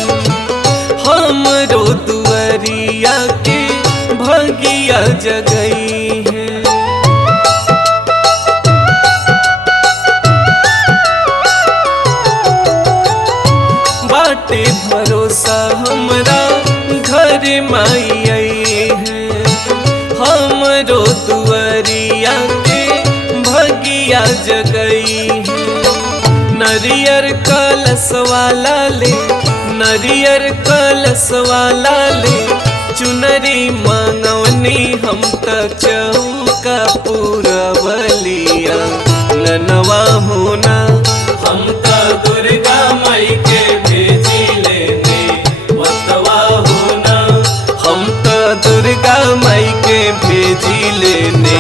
हमरो दुआरिया के भगिया जगई है। बाटे भरोसा हमरा घर माई आई है, हमरो दुआरिया के भगिया जगई है। नरियर कलश वाला ले, नरियर कलश वाला ले, चुनरी मांगवनी हम त चौका पुरवलिया ननवा होना। हमका दुर्गा माई के भेजी लेने बतवा होना, हम त दुर्गा माई के भेजी लेने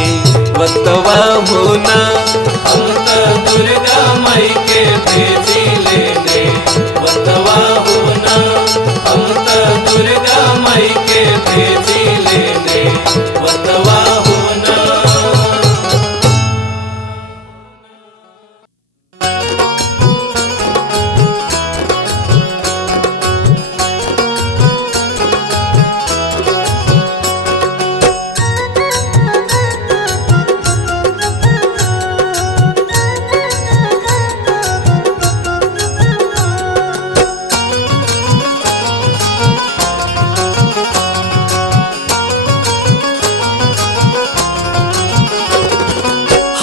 बतवा होना। हमका दुर्गा माई के भेजी लेने बतवा होना, हमका दुर्गा माई के भेजी लेने बतवा होना।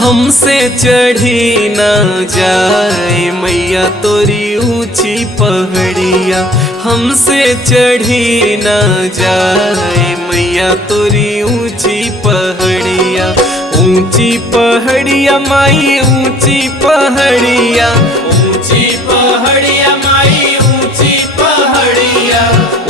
हमसे चढ़ी न जाए मैया तोरी ऊंची पहाड़िया, हमसे चढ़ी न जाए मैया तोरी ऊंची पहाड़िया। ऊंची पहाड़िया माई ऊंची पहाड़िया, ऊंची पहाड़िया माई ऊंची पहाड़िया,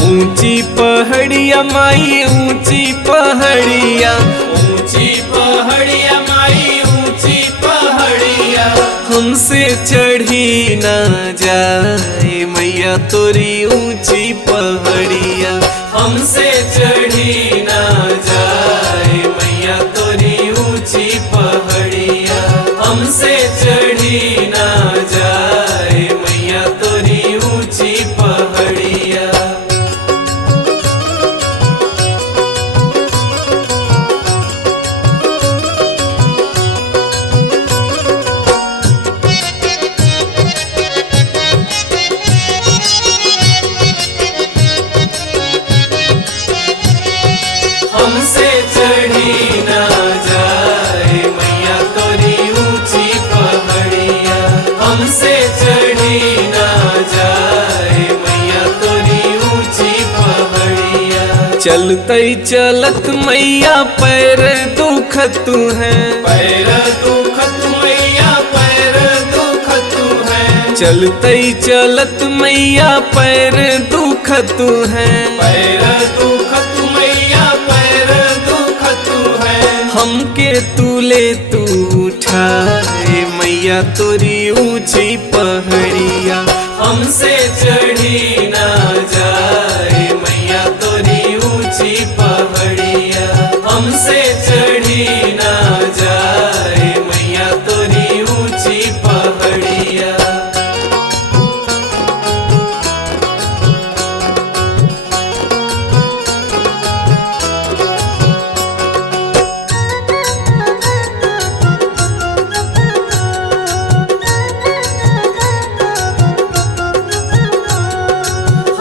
ऊंची पहाड़िया माई ऊंची पहाड़िया। ऊंची पहाड़िया माई ऊंची पहाड़िया। हमसे चढ़ी न जाए मैया तोरी ऊंची पहाड़िया, हमसे चढ़ी न जाए मैया तोरी ऊंची पहाड़िया, हमसे चढ़ी न जाए मैया तोरी ऊंची पहाड़िया। हमसे चढ़ी न जाए मैया तोरी ऊंची पहाड़िया, हमसे चढ़ी न जाए मैया तोरी ऊंची पहाड़िया। चलते चलत मैया पैर दुखत है, पैर दुखत मैया पैर दुखत है। चलते चलत मैया पैर दुखत तू है, पैर दुख तू मैया पैर दुख तू है। हमके तू ले तू उठाए मैया तोरी ऊंची पहाड़िया, हमसे चढ़ी ना जाए मैया तोरी ऊंची पहाड़िया, हमसे चढ़ी ना जाए मैया तोरी ऊंची पहाड़िया।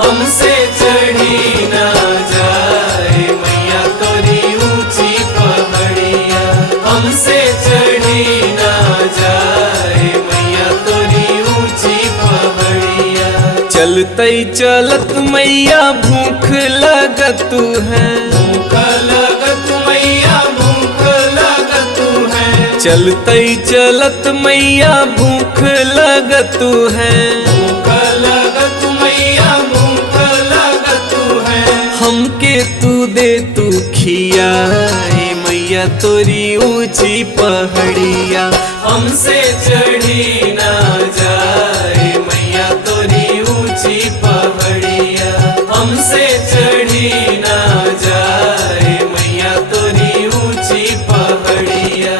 हमसे चढ़ी ना जाए मैया तोरी ऊंची पहाड़िया, हमसे चढ़ी ना जाए मैया तोरी ऊंची पहाड़िया। चलते चलत मैया भूख लगत है, भूख लगत मैया भूख लगत है। चलते चलत मैया भूख लगत है, भूख लगत मैया भूख लगत है। हमके तू दे तू खियाए मैया तोरी ऊंची पहाड़िया, हमसे चढ़ी ना जाए मैया तोरी ऊंची पहाड़िया, हमसे चढ़ी ना जाए मैया तोरी ऊंची पहाड़िया।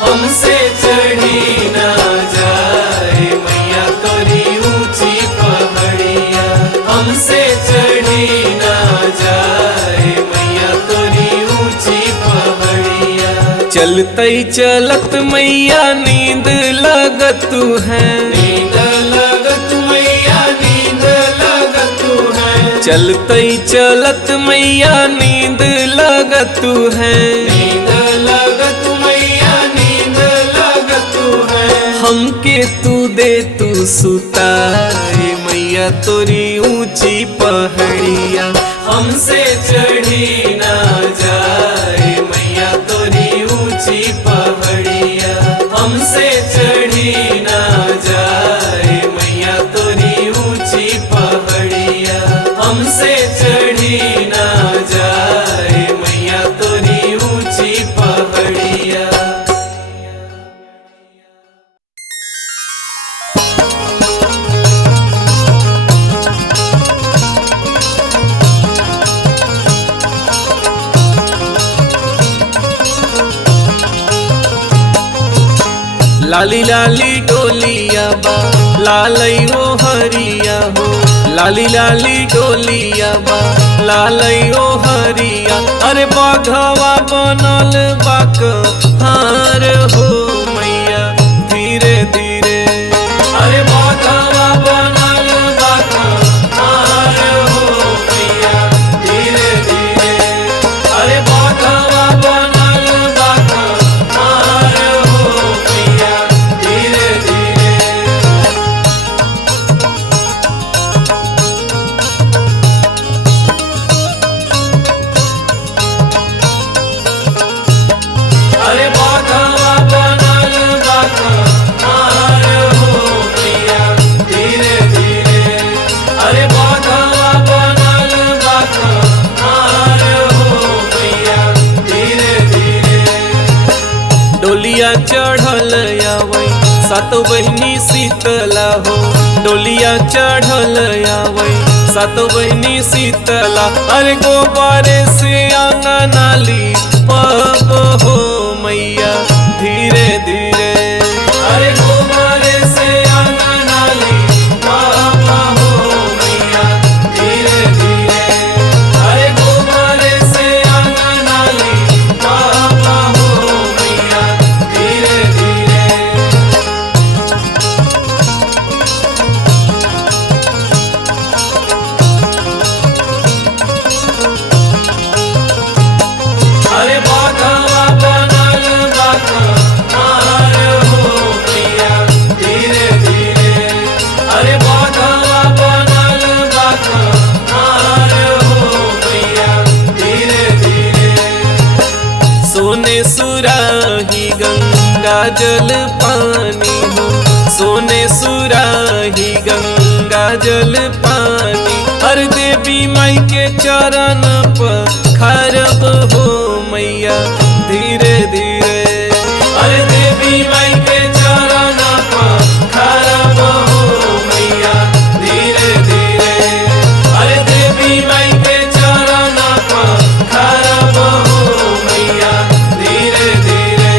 हमसे चढ़ी ना जाए मैया तोरी ऊंची पहाड़िया, हमसे चढ़ी ना जाए मैया तोरी ऊंची पहाड़िया। चलते चलत मैया नींद लगत है, नींद लगत मैया नींद लगत है। चलते चलत मैया नींद लगत है, नींद लगत मैया नींद लगत है। हमके तू दे तू सुताए मैया तोरी ऊंची पहाड़िया, हमसे चढ़ी ना जाए मैया तोरी ऊंची पहाड़िया, हमसे चढ़ी ना जाए मैया तोरी ऊंची पहाड़िया, हमसे चढ़ी ना जाए मैया तोरी ऊंची पहाड़िया। लाली लाली डोलिया बा लालई ओ हरिया हो, लाली लाली डोलिया बा लालई ओ हरिया। अरे बाघवा बनल बाक हार हो मैया धीरे धीरे, अरे बाघवा बनल बाक हार हो मैया धीरे धीरे, अरे बाघवा बनल बाक हार हो मैया धीरे धीरे। अरे बाघवा बनल बाक हार हो मैया धीरे धीरे, अरे बाघवा बनल बाक हार हो मैया धीरे धीरे। डोलिया चढ़ल आवै सातो बहिनी शीतला हो, डोलिया चढ़ल आवै सातो बहिनी शीतला। अरे गोबारे से आंगनाली पब हो मैया धीरे धीरे, अरे गोबारे से आंगनाली पापा हो मैया धीरे धीरे, अरे गोबारे से आंगनाली पापा हो मैया धीरे धीरे। अरे बाघवा बनल बाक हार जल पानी। हर देवी माई के चरण पखारब हो मैया धीरे धीरे। हर देवी माई के चरण पखारब हो मैया धीरे धीरे। हर देवी माई के चरण पखारब हो मैया धीरे धीरे।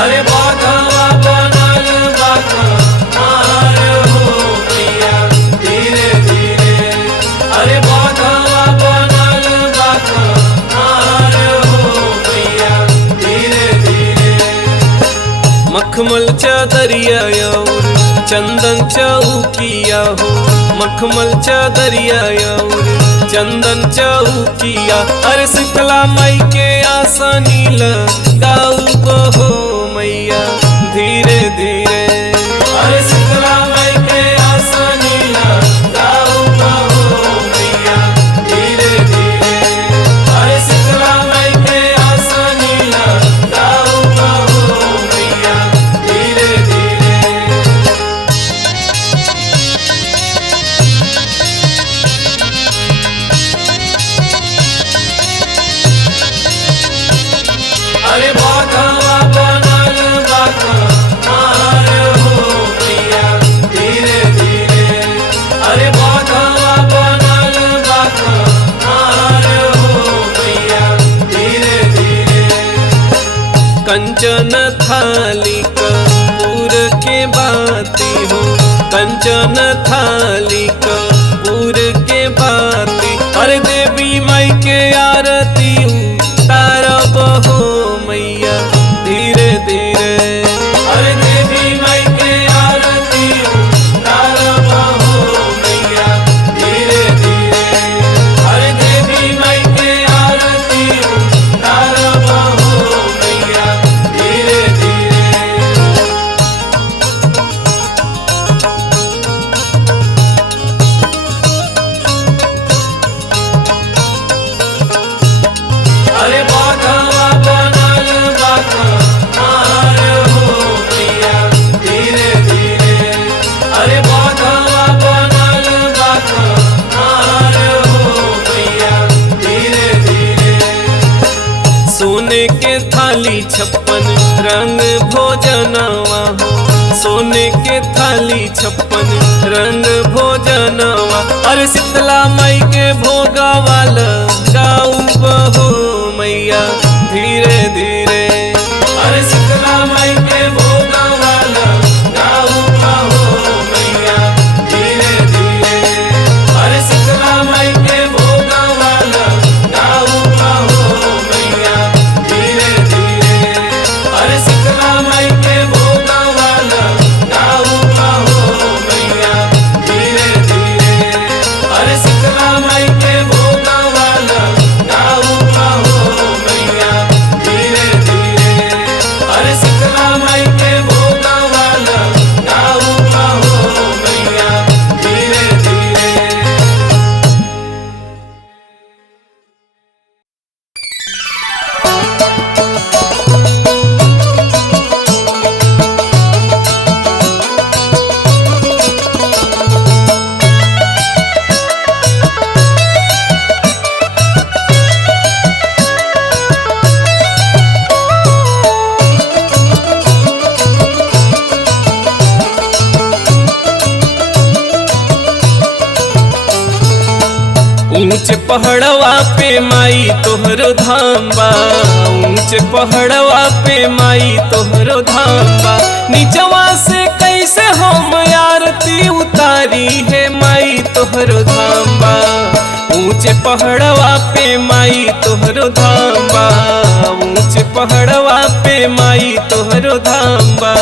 अरे बाघवा बनल बाघार हो मैया धीरे धीरे। अरे बाघवा बनल बाघार हो मैया धीरे धीरे। मखमल चादरिया और चंदन चौकिया हो। मखमल चादरिया और चंदन चौकिया। अरे शीतला माई के आसनी लगाऊ हो मैया धीरे धीरे। अरे शीतला माई के आसनी लगाऊ हो मैया धीरे धीरे। अरे शीतला माई के आसनी लगाऊ हो मैया धीरे धीरे। अरे बाघवा बनल बाघार हो मैया धीरे धीरे। अरे बाघवा बनल बाघार हो मैया धीरे धीरे। कंचन थाली कपूर के बाती हो। कंचन थाली कपूर के बाती। अरे देवी माई के आरती उतारब हो मैया धीरे धीरे। अरे देवी माई के आरती उतारब हो मैया धीरे धीरे। अरे देवी माई के आरती उतारब हो मैया धीरे धीरे। अरे बाघवा बनल बाघार हो मैया धीरे धीरे। अरे बाघवा बनल बाघार हो मैया धीरे धीरे। सोने के थाली 56 रंग भोजनवा हो। सोने के थाली 56 रंग भोजनवा। अरे शीतला माई के भोगवा लगाऊ हो मैया धीरे धीरे। अरे शीतला माई के भोगवा लगाऊ हो मैया धीरे धीरे। अरे शीतला माई के भोगवा लगाऊ हो मैया धीरे धीरे। अरे शीतला माई के भोगवा लगाऊ हो मैया धीरे धीरे। अरे शीतला माई के भोगवा लगाऊ हो मैया धीरे धीरे। अरे शीतला माई के भोगवा लगाऊ हो मैया धीरे धीरे। ऊंच पहाड़वा पे माई तोहरो धाम बा। ऊंच पहाड़वा पे माई तोहरो धाम बा। नीचवा से कैसे हम आरती उतारी है माई तोहरो धाम बा। ऊंच पहाड़वा पे माई तोहरो धाम बा। ऊंच पहाड़वा पे माई तोहरो धाम बा।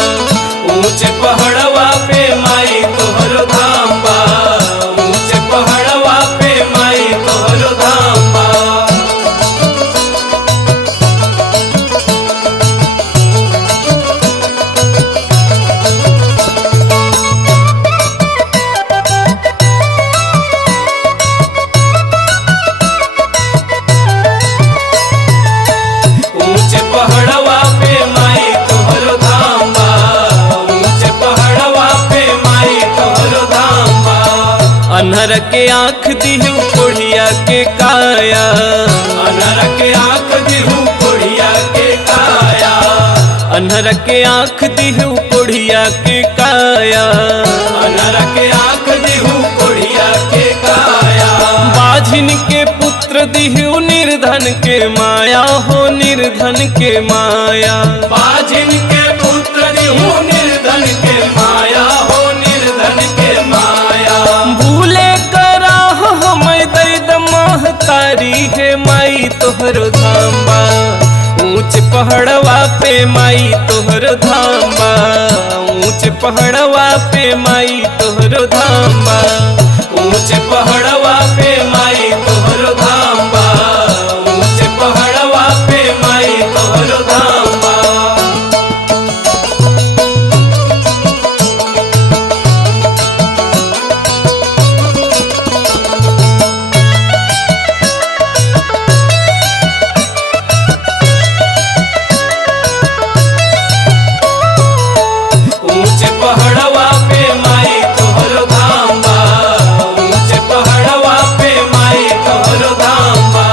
ऊंच पहाड़वा पे माई तोहरो धाम बा। ऊंच पहाड़वा पे माई तोहरो धाम बा। आँख दिहु कोढ़िया के काया, अनहरा के आँख दिहु कोढ़िया के काया, अनहरा के आँख दिहु कोढ़िया के काया, अनहरा के आँख दिहु कोढ़िया के काया। बाझिन के पुत्र दिहु निर्धन के माया हो, निर्धन के माया। बाझिन के पुत्र दिहु निर्धन के माया हो, निर्धन के माया। भूले करा हम दैद महतारी है माई तोहरो धाम्बा, ऊंच पहाड़वा पे माई तोहरो धाम्बा, ऊंच पहाड़वा पे माई तोहरो धाम्बा, ऊंच पहाड़वा पे माई तोहरो धाम्बा, ऊंच पहाड़वा पे माई तोहरो धाम्बा। ऊंच पहाड़वा पे माई तोहरो धाम्बा, ऊंच पहाड़वा पे माई तोहरो धाम्बा।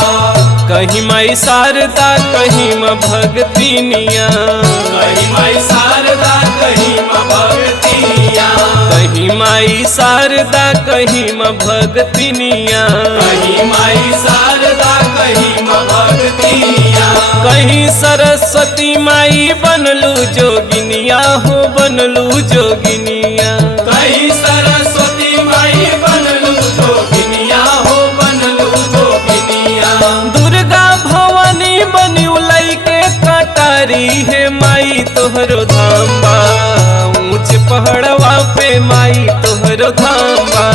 कहीं माई शारदा कहीं माँ भगतिनिया, कहीं माई शारदा कहीं माँ भगतिनिया, कहीं माई शारदा कहीं माँ भगतिनिया, कहीं माई शारदा कहीं माँ भगतिनिया। कहीं सरस्वती माई बनलू जोगिनिया हो, बनलू जोगिनिया। कहीं सरस्वती माई बनलू जोगिनिया हो, बनलू जोगिनिया। दुर्गा भवानी बनी उलई के कटारी है माई तोहरो धाम्बा, ऊंच पहाड़वा पे माई तोहरो धाम्बा,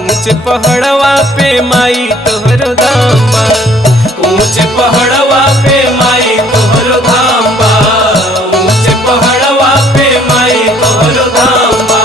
ऊंच पहाड़वा पे माई तोहरो धाम्बा, ऊंच पहाड़वा पे माई तोहरो धाम्बा, ऊंच पहाड़वा पे माई तोहरो धाम्बा।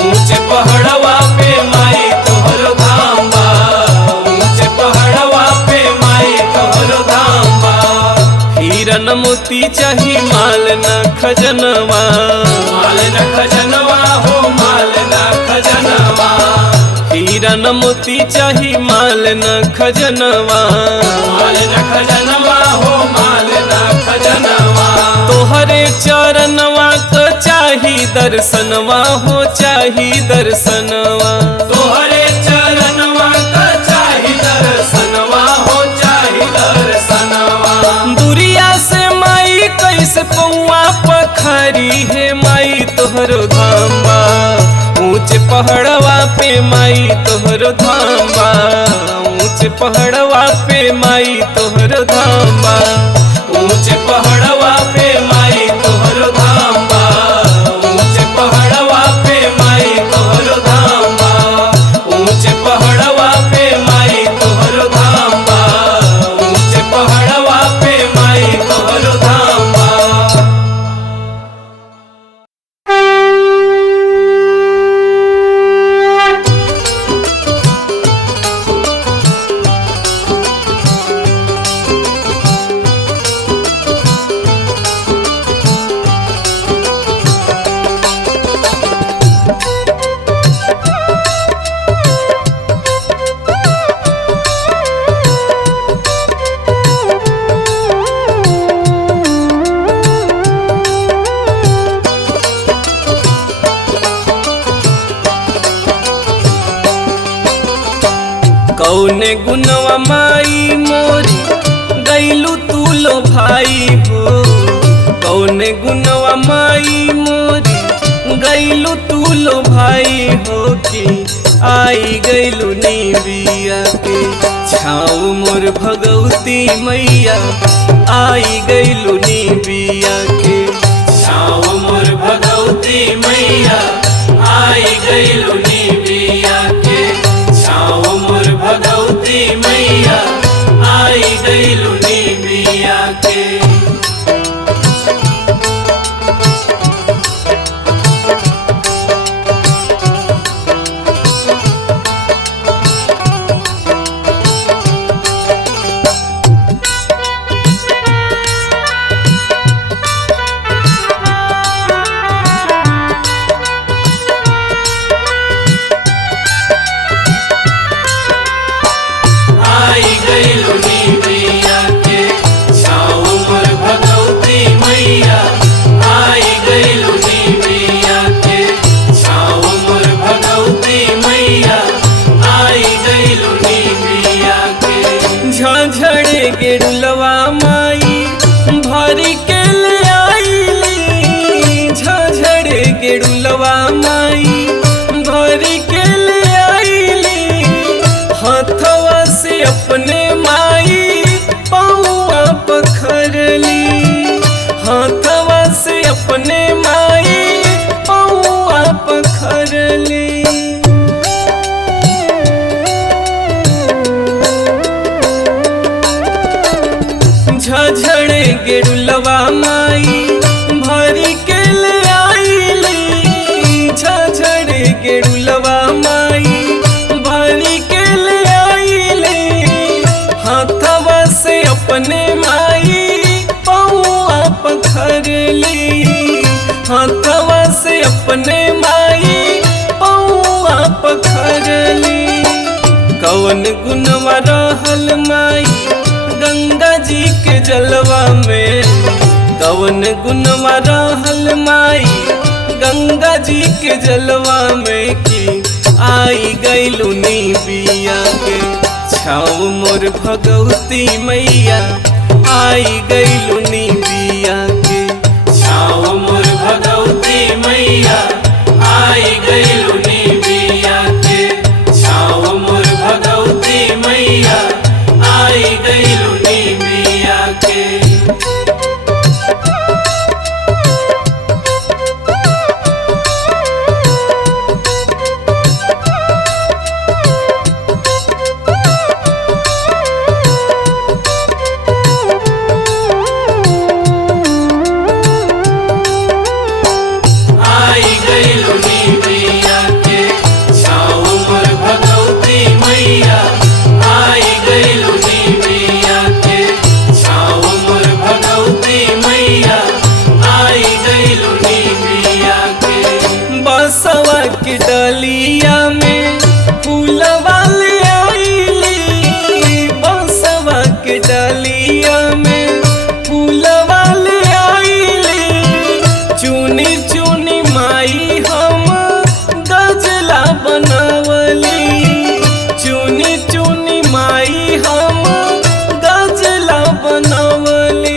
ऊंच पहाड़वा पे माई तोहरो धाम्बा, ऊंच पहाड़वा पे माई तोहरो धाम्बा। हीरन मोती चाही माल न खजनवा, माल न खजनवा हो, माल न खजनवा। हीरन मोती चाही माल न खजनवा, माल न खजनवा हो, माल न खजनवा। तोहरे चरणवा क चाही दर्शनवा हो, चाही दर्शनवा। तोहरे चरणवा का चाही दर्शनवा हो, चाही दर्शनवा। दुरिया से माई कैसे पौआ पखारी है माई तोहरो धाम्बा, ऊंच पहाड़वा पे माई तोहरो धाम्बा, ऊंच पहाड़वा पे माई तोहरो धाम्बा, ऊंच पहाड़वा पे माई तोहरो धाम्बा, ऊंच पहाड़वा पे माई तोहरो धाम्बा, ऊंच पहाड़वा पे माई तोहरो धाम्बा, ऊंच पहाड़वा पे माई तोहरो धाम्बा। कौने गुनवा माई मोरी गैलू तू लो भाई हो, कौने गुनवा माई मोरी गैलू तू लो भाई हो, कि आई गैलू निबिया के छाऊ मोर भगवती मैया, आई गैलू निबिया के छाओ मोर भगवती मैया, आई गइलु निबिया के। छाओ मोर भगवती मैया, आई गइलु निबिया के। गेरुलवा माई भरी के ले आईली, झझड़े गेरुलवा माई भरी के ले आईली, हाथवा से अपने माई पौआ पखरली, हाथवा से अपने माई पौआ पखरली। झझड़े गेरुलवा माई भरी के ले आईली, झझड़े गेरुलवा माई भरी के ले आईली, हाथवा से अपने माई पौआ पखरली, हाथवा से अपने माई पौआ पखरली। कवन गुनवा रहल माई गंगा जी के जलवा में, कवन गुनवा रहल माई गंगा जी के जलवा में की आई गईलू बिया के छाव मोर भगवती मैया, आई गईलू बिया के छाव मोर भगवती मैया, आई गईलू बिया के छाव मोर भगवती मैया, आई गईलू बिया के। बसवा के डलिया में फूलवा ले आईली, बसवा के डलिया में फूलवा ले आईली, चुनी चुनी माई हम गजला बनावली, चुनी चुनी माई हम गजला बनावली।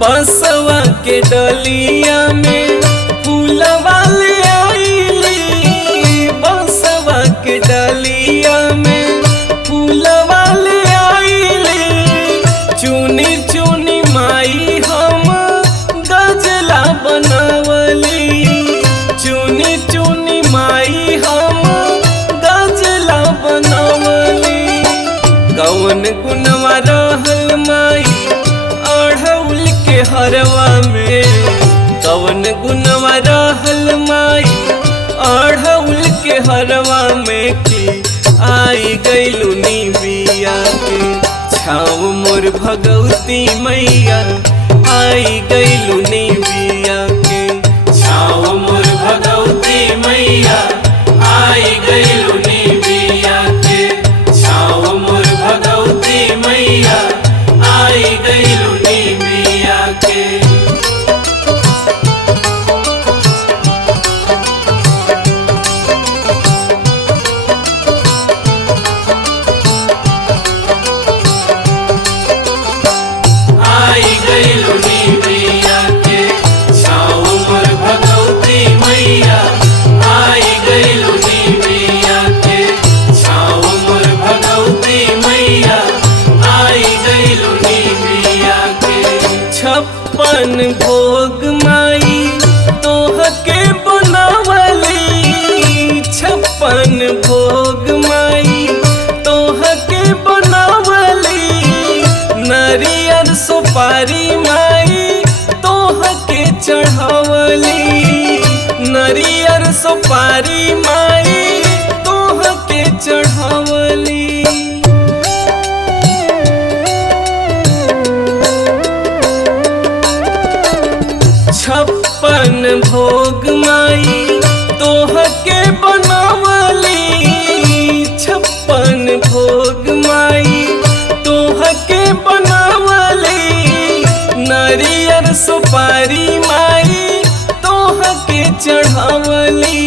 बसवा के डलिया में फूलवा ले आईली, बसवा के डलिया में फूलवा ले आईली, चुनी चुनी माई हम गजला बनावली, चुनी चुनी माई हम गजला बनावली। कवन गुनवा रहल माई अढ़उल के हरवा में, कवन गुनवा रहल माई अढ़उल के हरवा में की आई गईलू बिया के छाव मोर भगवती मैया, आई गईलू बिया के छाव मोर भगवती मैया, आई गईलू बिया के छाव मोर भगवती मैया, आई गईलू बिया के। आई गईलू बिया के छाव मोर भगवती मैया, आई गईलू बिया के छाव मोर भगवती मैया, आई गईलू बिया के। 56 भोग माई तोहके बनावली, 56 भोग माई तोहके बनावली, नरियर सुपारी माई तोहके चढ़ावली, नरियर सुपारी माई तोहके चढ़ावली। 56 भोग माई तोहके बनावली, 56 भोग माई तोहके बनावली, नरियर सुपारी माई तोहके चढ़ावली,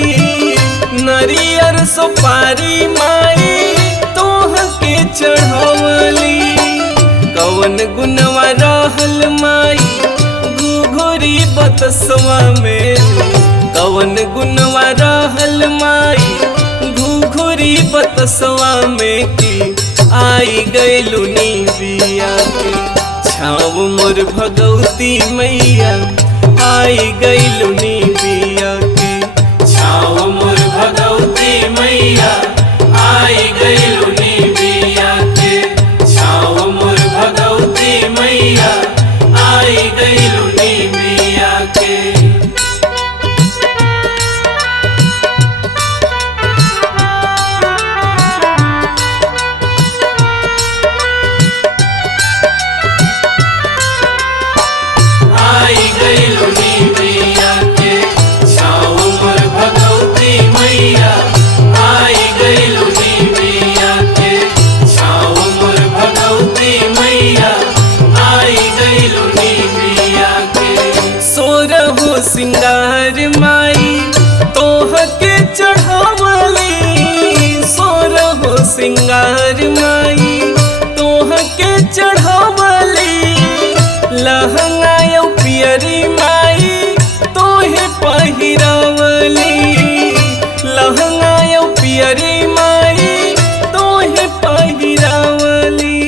नरियर सुपारी माई तोह के चढ़वली कवन गुनवा रहल माई घुघुरी बतसवा में कवन गुनवा रहल माई घुघुरी बतसवा में की आई गैलुनी बिया के छाव मोर भगवती मैया आई गैलुनी बिया के छाव मोर भगवती मैया आई गैलुनी बिया के छाव मोर भगवती मैया आई गैलुनी बिया के सिंगार माई तोह के चढ़ावली सोरहो सिंगार माई तोह के चढ़ावली लहंगा यौ पियरी माई तोहे पहिरावली लहंगा यौ पियरी माई तोहे पहिरावली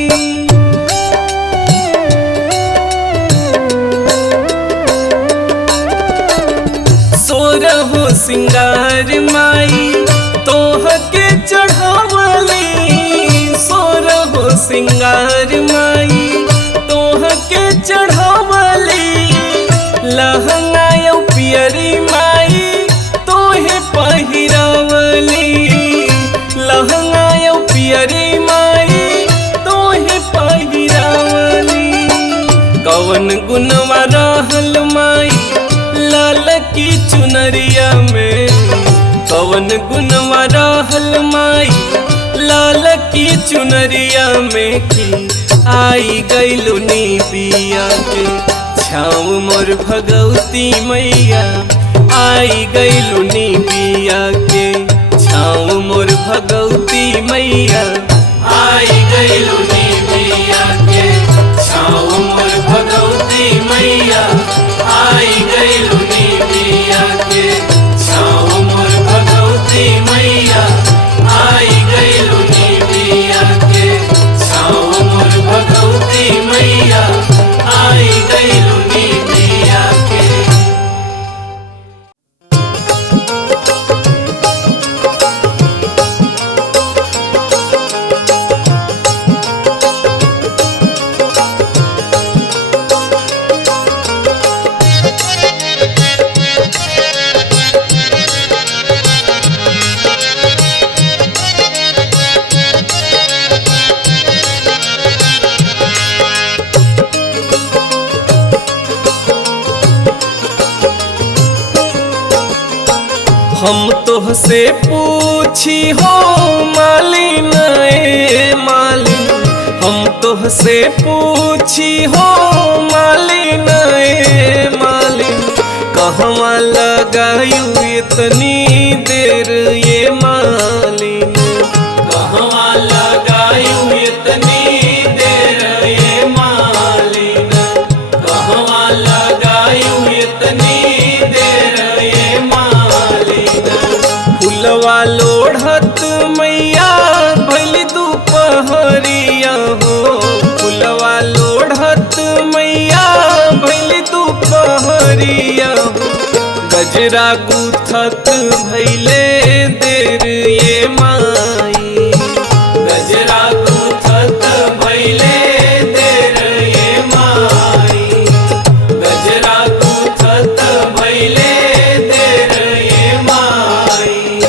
सोरहो सिंगार माई तोह के चढ़ावली सोरहो सिंगार माई तोह के चढ़ावली लहंगा यौ पियरी माई तोहे पहिरावली लहंगा यौ पियरी माई तोहे पहिरावली कवन गुनवा रहल माई लाल की चुनरिया में कवन गुनवा रहल माई लाल की चुनरिया में की आई गैलुनी बिया के छाव मोर भगवती मैया आई गैलुनी बिया के छाव मोर भगवती मैया आई गैलुनी बिया के छाव मोर भगवती मैया आई गैलुनी बिया के छाव मोर भगवती मैया आई गैलुनी बिया के छाव मोर भगवती मैया आई गैलुनी बिया के हम तोह से पूछी हो मालिन ए मालिन हम तोह से पूछी हो मालिन ए मालिन कहवा लगायू इतनी देर ये मालिन कहवा लगायू इतनी देर ये मालिन कहवा लगायू इतनी देर ये मालिन फुलवा लोढ़त मैया भइल दुपहरिया हो फुलवा लोढ़त मैया भइल दुपहरिया हो गजरा गुथत भइले देर ये माई गजरा गुथत भइले देर ये माई गजरा गुथत भइले देर ये माई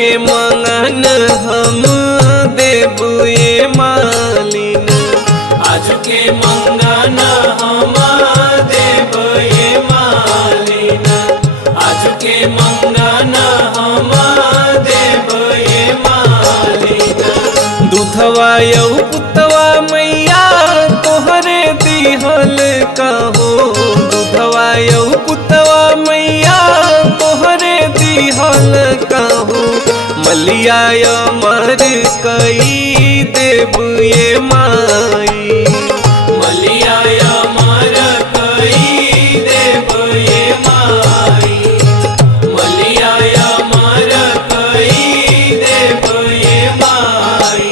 के मंगन हम देव ये मालिन, आज के मंगन हम देव ये मालिन, आज के मंगन हम देव ये मालिन। दूधवा यौ पुतवा मैया तोहरे दिहल कहो, दूधवा यौ पुतवा मैया तोहरे दिहल कहो, मलिया अमर कई देव ये माई, मलिया अमर कई देव ये माई, मलिया अमर कई देव ये माई।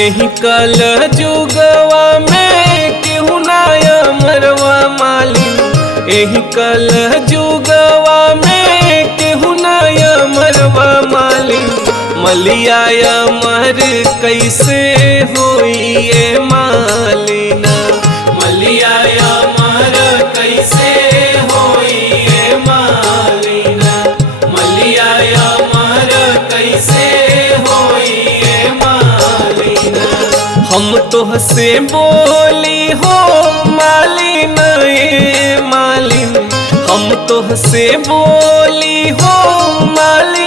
एही कल जुगवा में केहू ना अमरवा मालिन, एही कल जुगवा में केहू ना अमरवा मालिन, मलिया अमर कैसे होई ये मालिन, मलिया अमर कैसे होई ये मालिन, मलिया अमर कैसे होई ये मालिन। हम तोहसे बोली हो मालिन ए मालिन, हम तोहसे बोली हो मालिन